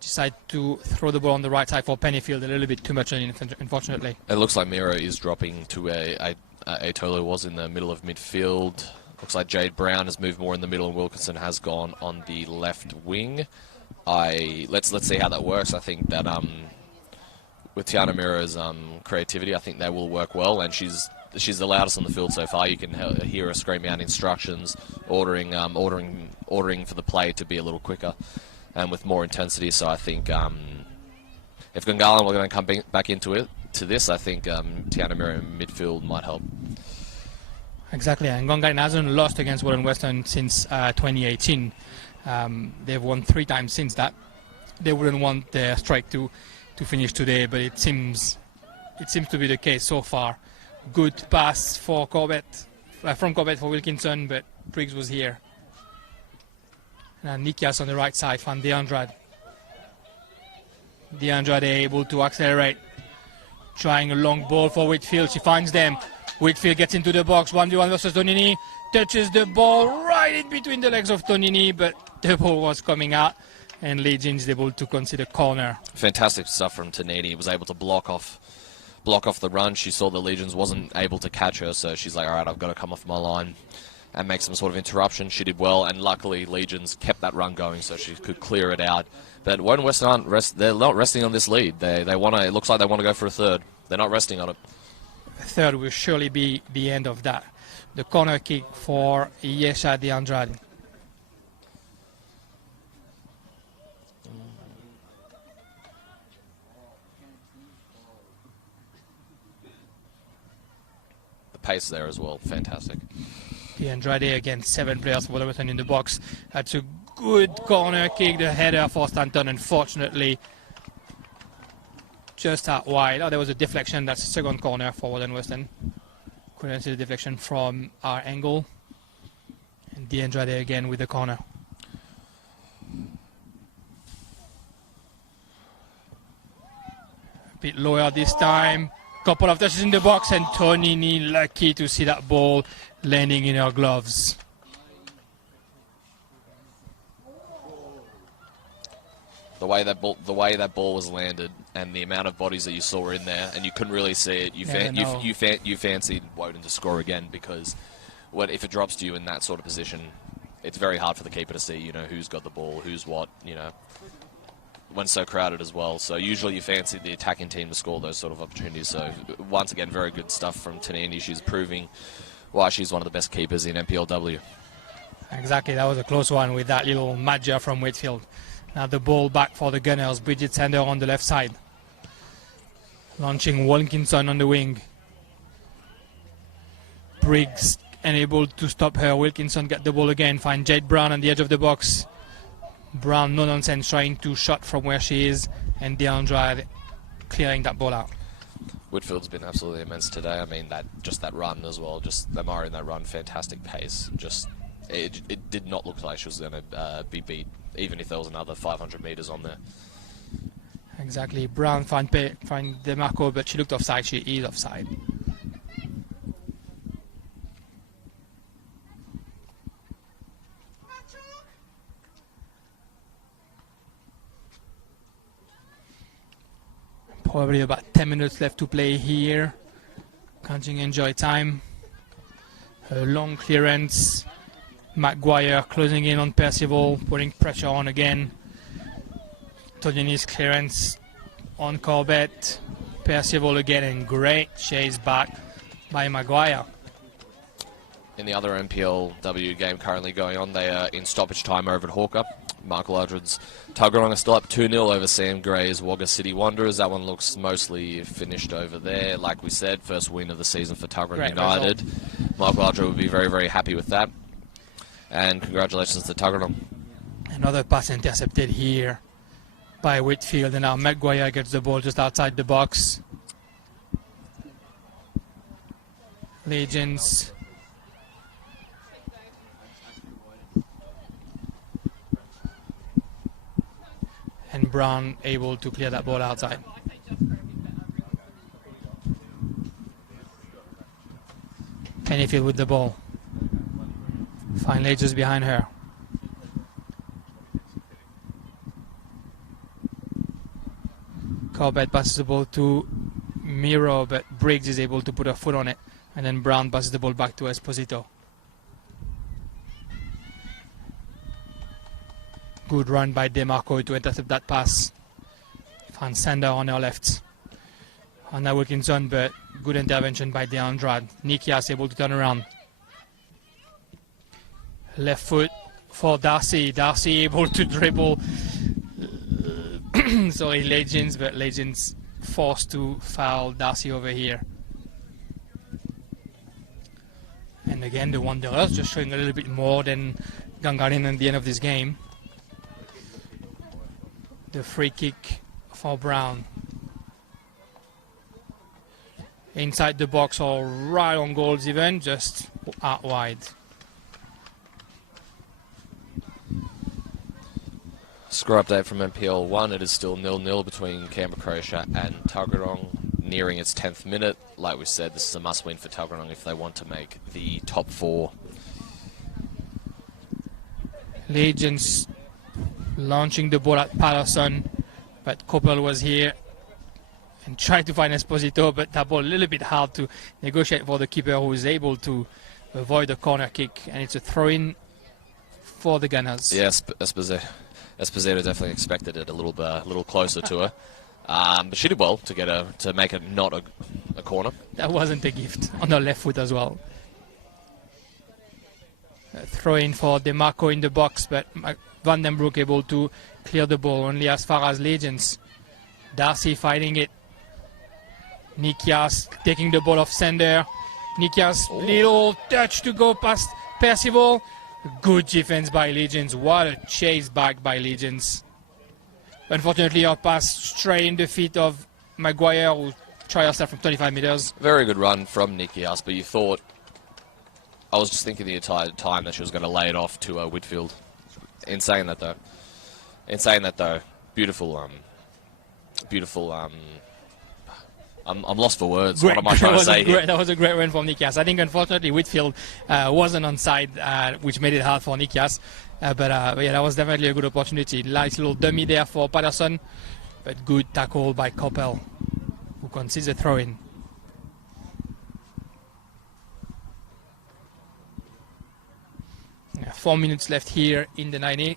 Decide to throw the ball on the right side for Pennyfield, a little bit too much, unfortunately. It looks like Miro is dropping to a Tolo was in the middle of midfield. Looks like Jade Brown has moved more in the middle, and Wilkinson has gone on the left wing. Let's see how that works. I think that with Tiana Miro's creativity, I think they will work well, and she's the loudest on the field so far. You can hear her screaming out instructions, ordering for the play to be a little quicker and with more intensity. So I think if Gungahlin were going to come back into this, I think Tiana Miro in midfield might help. Exactly, and Gungahlin hasn't lost against Woden-Weston since 2018. They've won 3 times since that. They wouldn't want their strike to finish today, but it seems to be the case so far. Good pass for Corbett, from Corbett for Wilkinson, but Briggs was here. And Nikias on the right side found DeAndrade. DeAndrade able to accelerate, trying a long ball for Whitfield. She finds them. Whitfield gets into the box, 1v1 versus Donini, touches the ball right right in between the legs of Tonini, but the ball was coming out, and Legends able to concede a corner. Fantastic stuff from Tonini. He was able to block off the run. She saw the Legions wasn't able to catch her, so she's like, all right, I've got to come off my line and make some sort of interruption. She did well, and luckily Legions kept that run going so she could clear it out. But Woden-Weston they're not resting on this lead. They want to. It looks like they want to go for a third. They're not resting on it. Third will surely be the end of that. The corner kick for Yesha de Andrade. The pace there as well, fantastic. De Andrade again, 7 players for Woden-Weston in the box. That's a good corner kick. The header for Stanton, unfortunately, just out wide. Oh, there was a deflection. That's a second corner for Woden-Weston. Couldn't see the deflection from our angle. And De Andrade again with the corner. A bit lower this time. Couple of touches in the box, and Tonini lucky to see that ball landing in her gloves. The way that ball was landed, and the amount of bodies that you saw in there, and you couldn't really see it. You fancied Woden to score again, because if it drops to you in that sort of position, it's very hard for the keeper to see, who's got the ball, who's what, when so crowded as well. So usually you fancy the attacking team to score those sort of opportunities. So once again, very good stuff from Tonini. She's proving why she's one of the best keepers in NPLW. Exactly, that was a close one with that little Madja from Whitfield. Now the ball back for the Gunners. Bridget Sander on the left side. Launching Wilkinson on the wing. Briggs unable to stop her. Wilkinson get the ball again. Find Jade Brown on the edge of the box. Brown, no nonsense, trying to shot from where she is. And de Andrade clearing that ball out. Whitfield's been absolutely immense today. I mean, that run as well. Just admiring that run. Fantastic pace. It did not look like she was going to be beat, even if there was another 500 meters on there. Exactly. Brown find DeMarco, but she looked offside. She is offside. Probably about 10 minutes left to play here. Counting enjoy time. A long clearance. Maguire closing in on Percival, putting pressure on again. Tonini's clearance on Corbett. Percival again, and great chase back by Maguire. In the other NPLW game currently going on, they are in stoppage time over at Hawker. Michael Aldred's Tuggeranong are still up 2-0 over Sam Gray's Wagga City Wanderers. That one looks mostly finished over there. Like we said, first win of the season for Tuggeranong United. Michael Aldred will be very, very happy with that. And congratulations to Tuggeranong. Another pass intercepted here by Whitfield, and now Maguire gets the ball just outside the box. Legends. And Brown able to clear that ball outside. Pennyfield with the ball. Fine Legends behind her. Corbett passes the ball to Miro, but Briggs is able to put her foot on it. And then Brown passes the ball back to Esposito. Good run by DeMarco to intercept that pass. Found Sander on her left. Anna Wilkinson, but good intervention by de Andrade. Nikias able to turn around. Left foot for Darcy. Darcy able to dribble. Sorry, Legends, but Legends forced to foul Darcy over here. And again, the Wanderers just showing a little bit more than Gungahlin at the end of this game. The free kick for Brown. Inside the box or right on goals even, just out wide. Score update from NPL 1. It is still 0-0 between Canberra Croatia and Tuggeranong, nearing its 10th minute. Like we said, this is a must-win for Tuggeranong if they want to make the top 4. Legends launching the ball at Patterson, but Coppell was here and tried to find Esposito, but that ball a little bit hard to negotiate for the keeper, who is able to avoid the corner kick, and it's a throw-in for the Gunners. Yes, Esposito definitely expected it a little closer to her, but she did well to make it not a corner. That wasn't a gift on the left foot as well. A throw-in for DeMarco in the box, but Van den Broek able to clear the ball only as far as Legends. Darcy fighting it. Nikias taking the ball off Sander. Nikias little touch to go past Percival. Good defense by Legends. What a chase back by Legends. Unfortunately, a pass straight in the feet of Maguire, who tried herself from 25 meters. Very good run from Nikias, but you thought... I was just thinking the entire time that she was going to lay it off to Whitfield. In saying that though, beautiful. I'm lost for words. Great. What am I trying to say here? That was a great run from Nikias. I think unfortunately Whitfield wasn't on side, which made it hard for Nikias. But yeah, that was definitely a good opportunity. Nice little dummy there for Patterson, but good tackle by Coppell, who concedes a throw-in. Yeah, 4 minutes left here in the 90.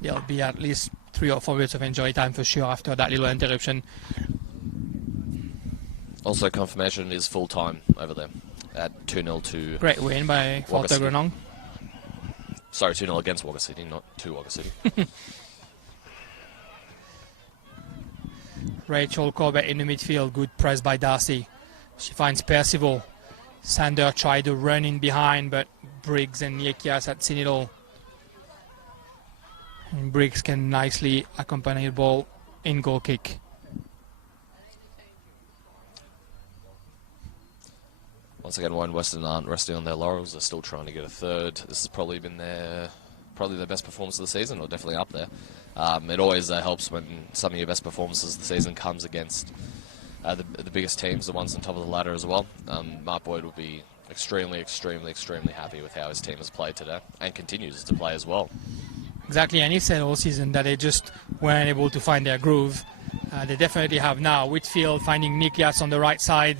There'll be at least 3 or 4 minutes of enjoy time for sure after that little interruption. Also, confirmation is full time over there at 2-0 to... Great win by Walter Grenong. Sorry, 2-0 against Wagga City, not to Wagga City. Rachel Corbett in the midfield. Good press by Darcy. She finds Percival. Sander tried to run in behind, but Briggs and Niekias had seen it all. And Briggs can nicely accompany the ball in goal kick. Once again, Woden-Weston aren't resting on their laurels. They're still trying to get a third. This has probably been their best performance of the season, or definitely up there. It always helps when some of your best performances of the season comes against the biggest teams, the ones on top of the ladder as well. Mark Boyd will be extremely happy with how his team has played today, and continues to play as well. Exactly, and he said all season that they just weren't able to find their groove. They definitely have now. Whitfield finding Nikias on the right side.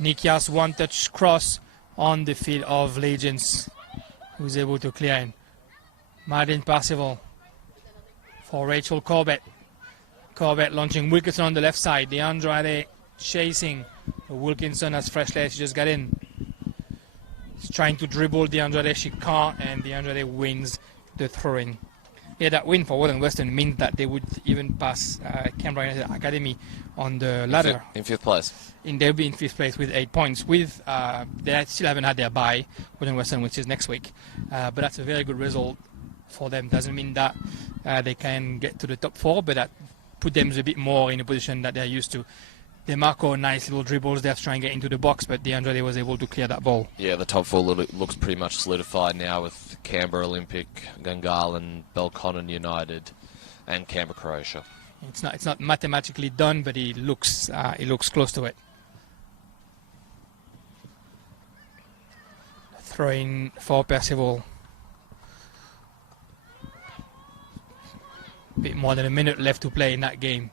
Nikias one-touch cross on the feet of Legends, who's able to clear in. Madeline Percival for Rachel Corbett. Corbett launching Wilkinson on the left side. DeAndrade chasing. Wilkinson has fresh legs. She just got in. She's trying to dribble DeAndrade. She can't, and DeAndrade wins the throw-in. Yeah, that win for Woden-Weston means that they would even pass Canberra United Academy on the ladder. In fifth place. They'll be in 5th place with 8 points. With they still haven't had their bye, Woden-Weston, which is next week. But that's a very good result for them. Doesn't mean that they can get to the top 4, but that put them a bit more in a position that they're used to. DeMarco, nice little dribbles there to try and get into the box, but DeAndrade was able to clear that ball. Yeah, the top 4 looks pretty much solidified now with Canberra Olympic, Gungahlin, Belconnen United, and Canberra Croatia. It's not mathematically done, but it looks close to it. Throwing for Percival. A bit more than a minute left to play in that game.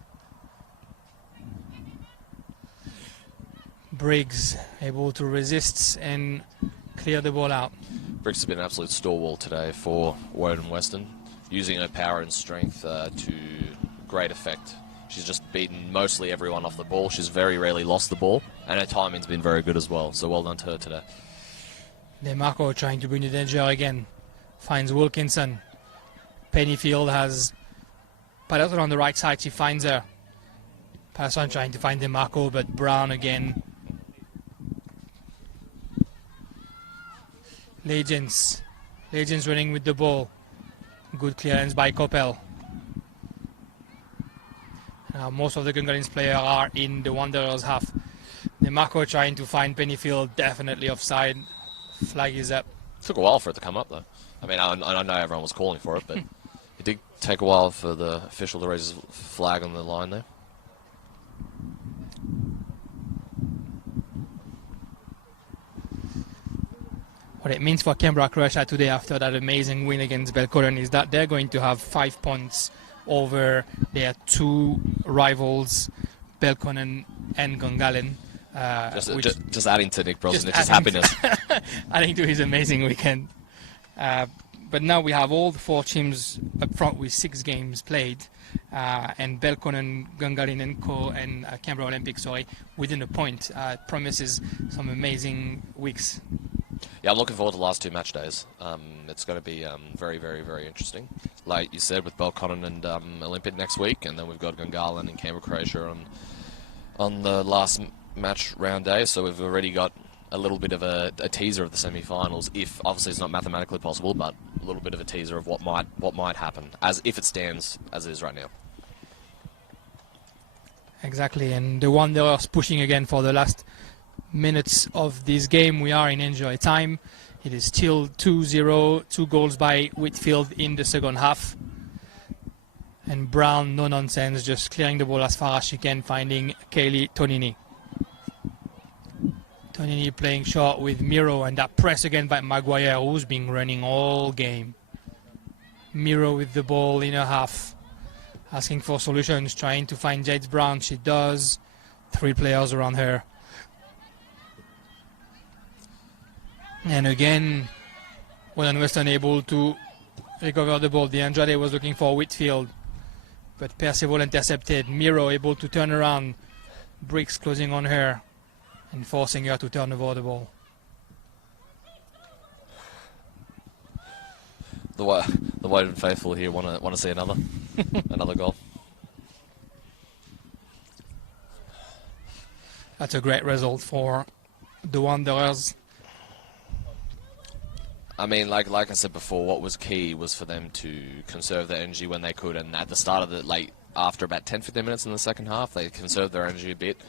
Briggs able to resist and clear the ball out. Briggs has been an absolute stalwart today for Woden-Weston, using her power and strength to great effect. She's just beaten mostly everyone off the ball. She's very rarely lost the ball, and her timing's been very good as well, so well done to her today. DeMarco trying to bring the danger again. Finds Wilkinson. Pennyfield has Patterson on the right side. She finds her. Patterson trying to find DeMarco, but Brown again. Legends running with the ball. Good clearance by Coppell. Most of the Gungahlin players are in the Wanderers half. DeMarco trying to find Pennyfield, definitely offside. Flag is up. Took a while for it to come up though. I mean, I know everyone was calling for it, but it did take a while for the official to raise his flag on the line there. What it means for Canberra Croatia today after that amazing win against Belconnen is that they're going to have 5 points over their two rivals, Belconnen and Gungahlin. Just adding to Nick Brosnich's happiness. Adding to his amazing weekend. But now we have all the 4 teams up front with 6 games played, and Belconnen, Gungahlin and Canberra Olympic, within a point. It promises some amazing weeks. Yeah, I'm looking forward to the last 2 match days. It's going to be very, very, very interesting. Like you said, with Belconnen and Olympic next week, and then we've got Gungahlin and Canberra Croatia on the last match round day. So we've already got a little bit of a teaser of the semi-finals. If obviously it's not mathematically possible, but a little bit of a teaser of what might happen, as if it stands as it is right now. Exactly, and the Wanderers pushing again for the last minutes of this game. We are in injury time. It is still 2-0, 2 goals by Whitfield in the second half. And Brown, no nonsense, just clearing the ball as far as she can, finding Kaylee Tonini. Tonini playing short with Miro, and that press again by Maguire, who's been running all game. Miro with the ball in her half, asking for solutions, trying to find Jades Brown. She does. 3 players around her. And again, Woden-Weston able to recover the ball. The Andrade was looking for Whitfield, but Percival intercepted. Miro able to turn around. Briggs closing on her and forcing her to turn over the ball. The Woden faithful here want to see another goal. That's a great result for the Wanderers. I mean, like I said before, what was key was for them to conserve their energy when they could, and at the start of after about 10-15 minutes in the second half, they conserved their energy a bit,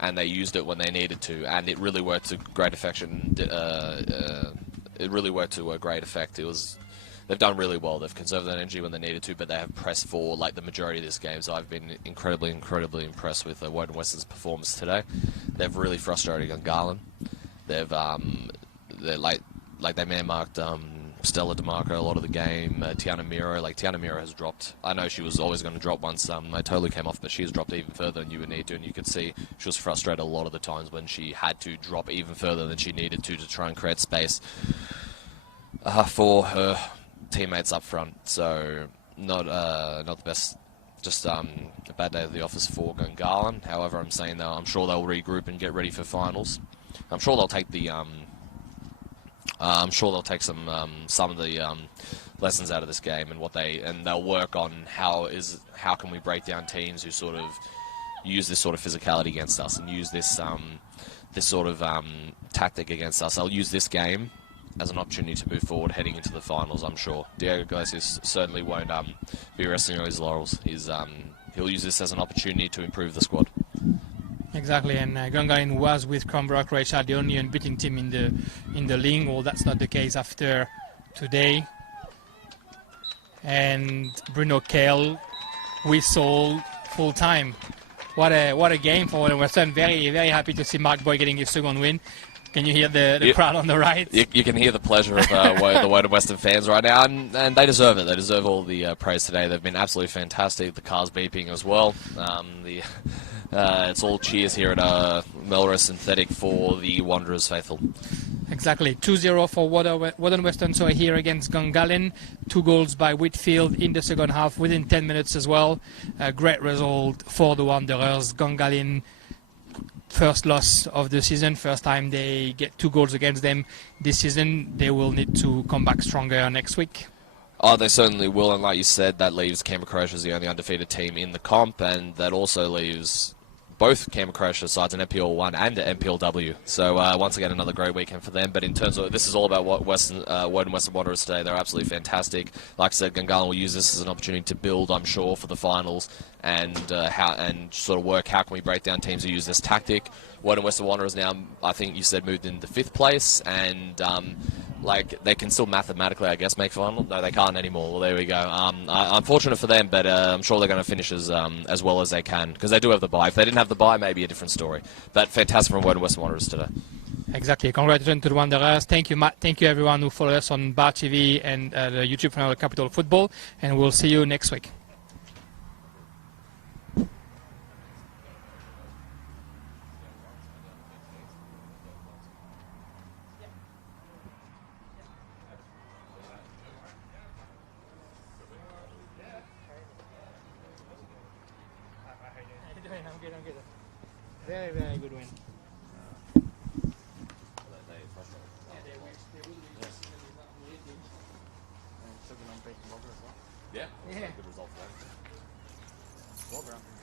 and they used it when they needed to, and it really worked to great effect. It really worked to a great effect. They've done really well. They've conserved their energy when they needed to, but they have pressed for the majority of this game. So I've been incredibly impressed with Woden-Weston's performance today. They've really frustrated Gungahlin. They man-marked Stella DeMarco a lot of the game. Tiana Miro, Tiana Miro has dropped. I know she was always going to drop once I totally came off, but she's dropped even further than you would need to, and you could see she was frustrated a lot of the times when she had to drop even further than she needed to try and create space for her teammates up front. So not the best. Just a bad day at the office for Gungahlin. However, I'm saying though, I'm sure they'll regroup and get ready for finals. I'm sure they'll take some of the lessons out of this game and they'll work on how can we break down teams who sort of use this sort of physicality against us and use this sort of tactic against us. They'll use this game as an opportunity to move forward heading into the finals, I'm sure. Diego Iglesias certainly won't be resting on his laurels. He'll use this as an opportunity to improve the squad. Exactly, and Gungahlin was with Canberra Croatia the only unbeaten team in the league. Well, that's not the case after today. And Bruno Kale whistled full time. What a game for Woden-Weston. Very, very happy to see Mark Boy getting his second win. Can you hear the crowd on the right? You can hear the pleasure of the Woden-Weston fans right now, and they deserve it. They deserve all the praise today. They've been absolutely fantastic. The car's beeping as well. It's all cheers here at Melrose Synthetic for the Wanderers faithful. Exactly. 2-0 for Woden-Weston here against Gungahlin. 2 goals by Whitfield in the second half within 10 minutes as well. A great result for the Wanderers. Gungahlin, first loss of the season. First time they get 2 goals against them this season. They will need to come back stronger next week. Oh, they certainly will, and like you said, that leaves Canberra Croatia as the only undefeated team in the comp, and that also leaves both Canberra Croatia sides an NPL 1 and an NPLW. So once again, another great weekend for them. But in terms of, this is all about what Woden-Weston Wanderers today. They're absolutely fantastic. Like I said, Gungahlin will use this as an opportunity to build, I'm sure, for the finals and sort of work how can we break down teams who use this tactic. Woden-Weston Wanderers now, I think you said, moved into 5th place, and they can still mathematically, I guess, make final. No, they can't anymore. Well, there we go. I'm fortunate for them, but I'm sure they're going to finish as well as they can, because they do have the bye. If they didn't have the bye, maybe a different story. But fantastic from Woden-Weston Wanderers today. Exactly. Congratulations to the Wanderers. Thank you, Matt. Thank you, everyone who followed us on Bar TV and the YouTube channel Capital Football. And we'll see you next week. I'm good. Very, very good win. Yeah, Yeah. good result for them. Well, bro.